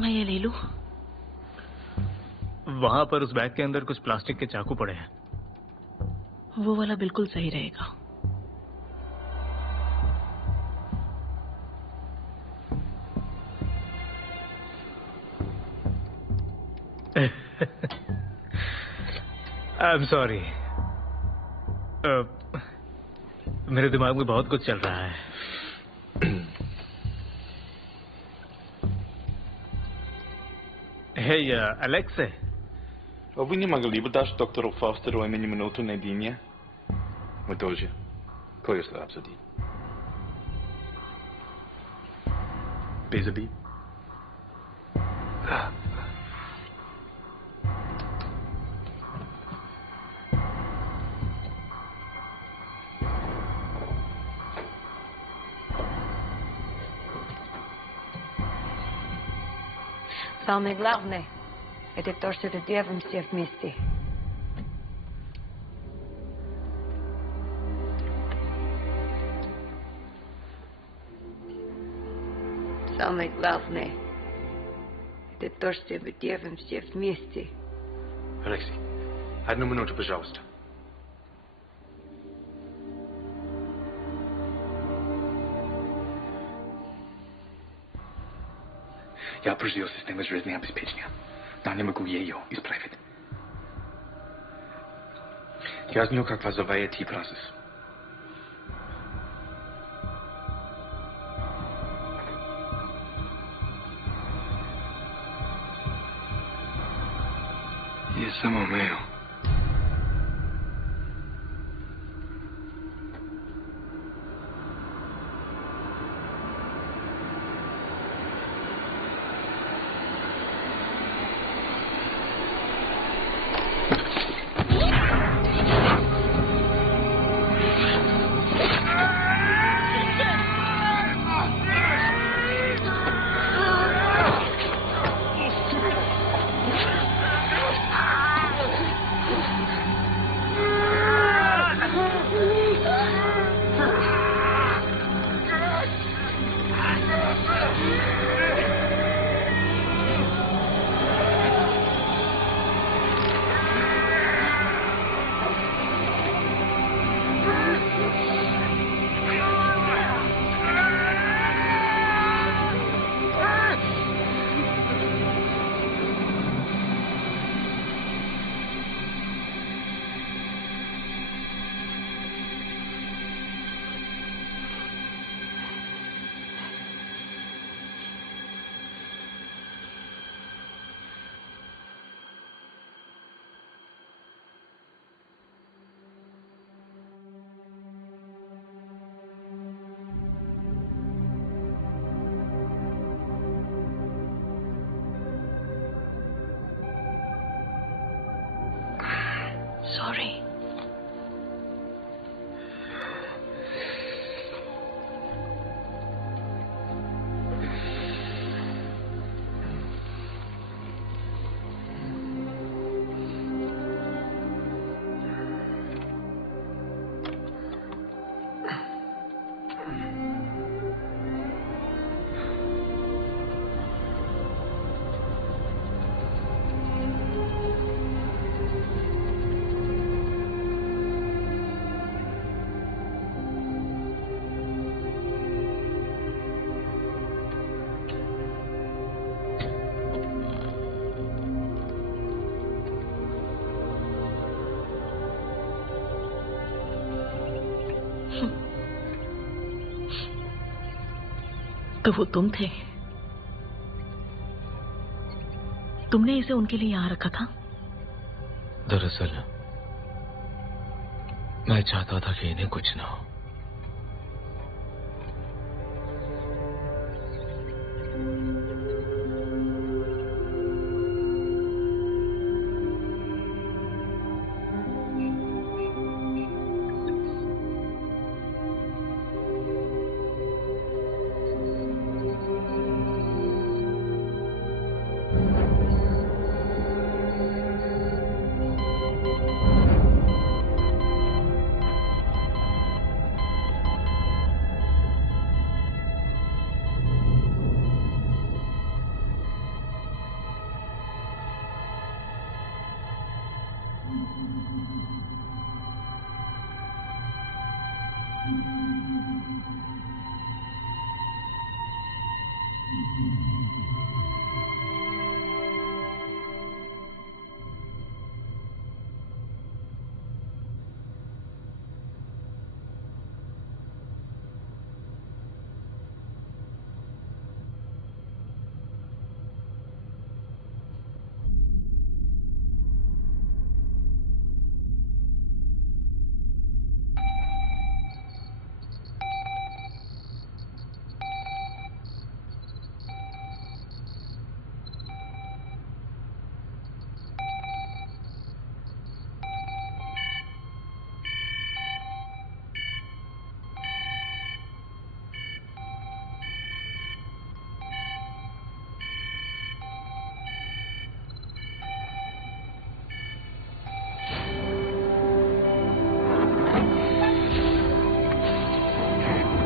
मैं ये ले लूं? वहां पर उस बैग के अंदर कुछ प्लास्टिक के चाकू पड़े हैं। वो वाला बिल्कुल सही रहेगा। आई एम सॉरी, मेरे दिमाग में बहुत कुछ चल रहा है। Hey, Alexe. Вы не могли бы дать доктору Фостеру имени минуту наедине? Мы тоже кое-что обсудим. Без обид. Да. Самое главное — это то, что делаем все вместе. Самое главное — это то, что мы делаем все вместе. Алексей, 1 минуту, пожалуйста. Я определил систему жизнеобеспечения, но не могу ее исправить. Я знаю, как вызывает процесс. Я сам умею. तो वो तुम थे। तुमने इसे उनके लिए यहाँ रखा था? दरअसल मैं चाहता था कि इन्हें कुछ ना हो।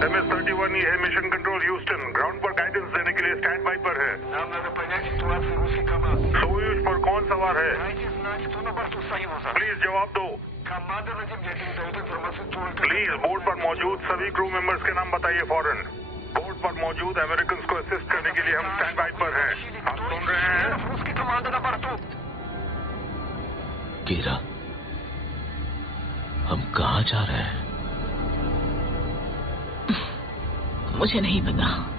MS-31 है मिशन कंट्रोल ह्यूस्टन, ग्राउंड पर गाइडेंस देने के लिए स्टैंड बाई पर है। सोयूज पर कौन सवार है? प्लीज जवाब दो। प्लीज बोर्ड पर मौजूद सभी क्रू मेंबर्स के नाम बताइए फौरन। बोर्ड पर मौजूद अमेरिकन को असिस्ट करने के लिए हम स्टैंड बाई पर हैं। आप सुन रहे हैं? कीरा, हम कहाँ जा रहे हैं? मुझे नहीं पता।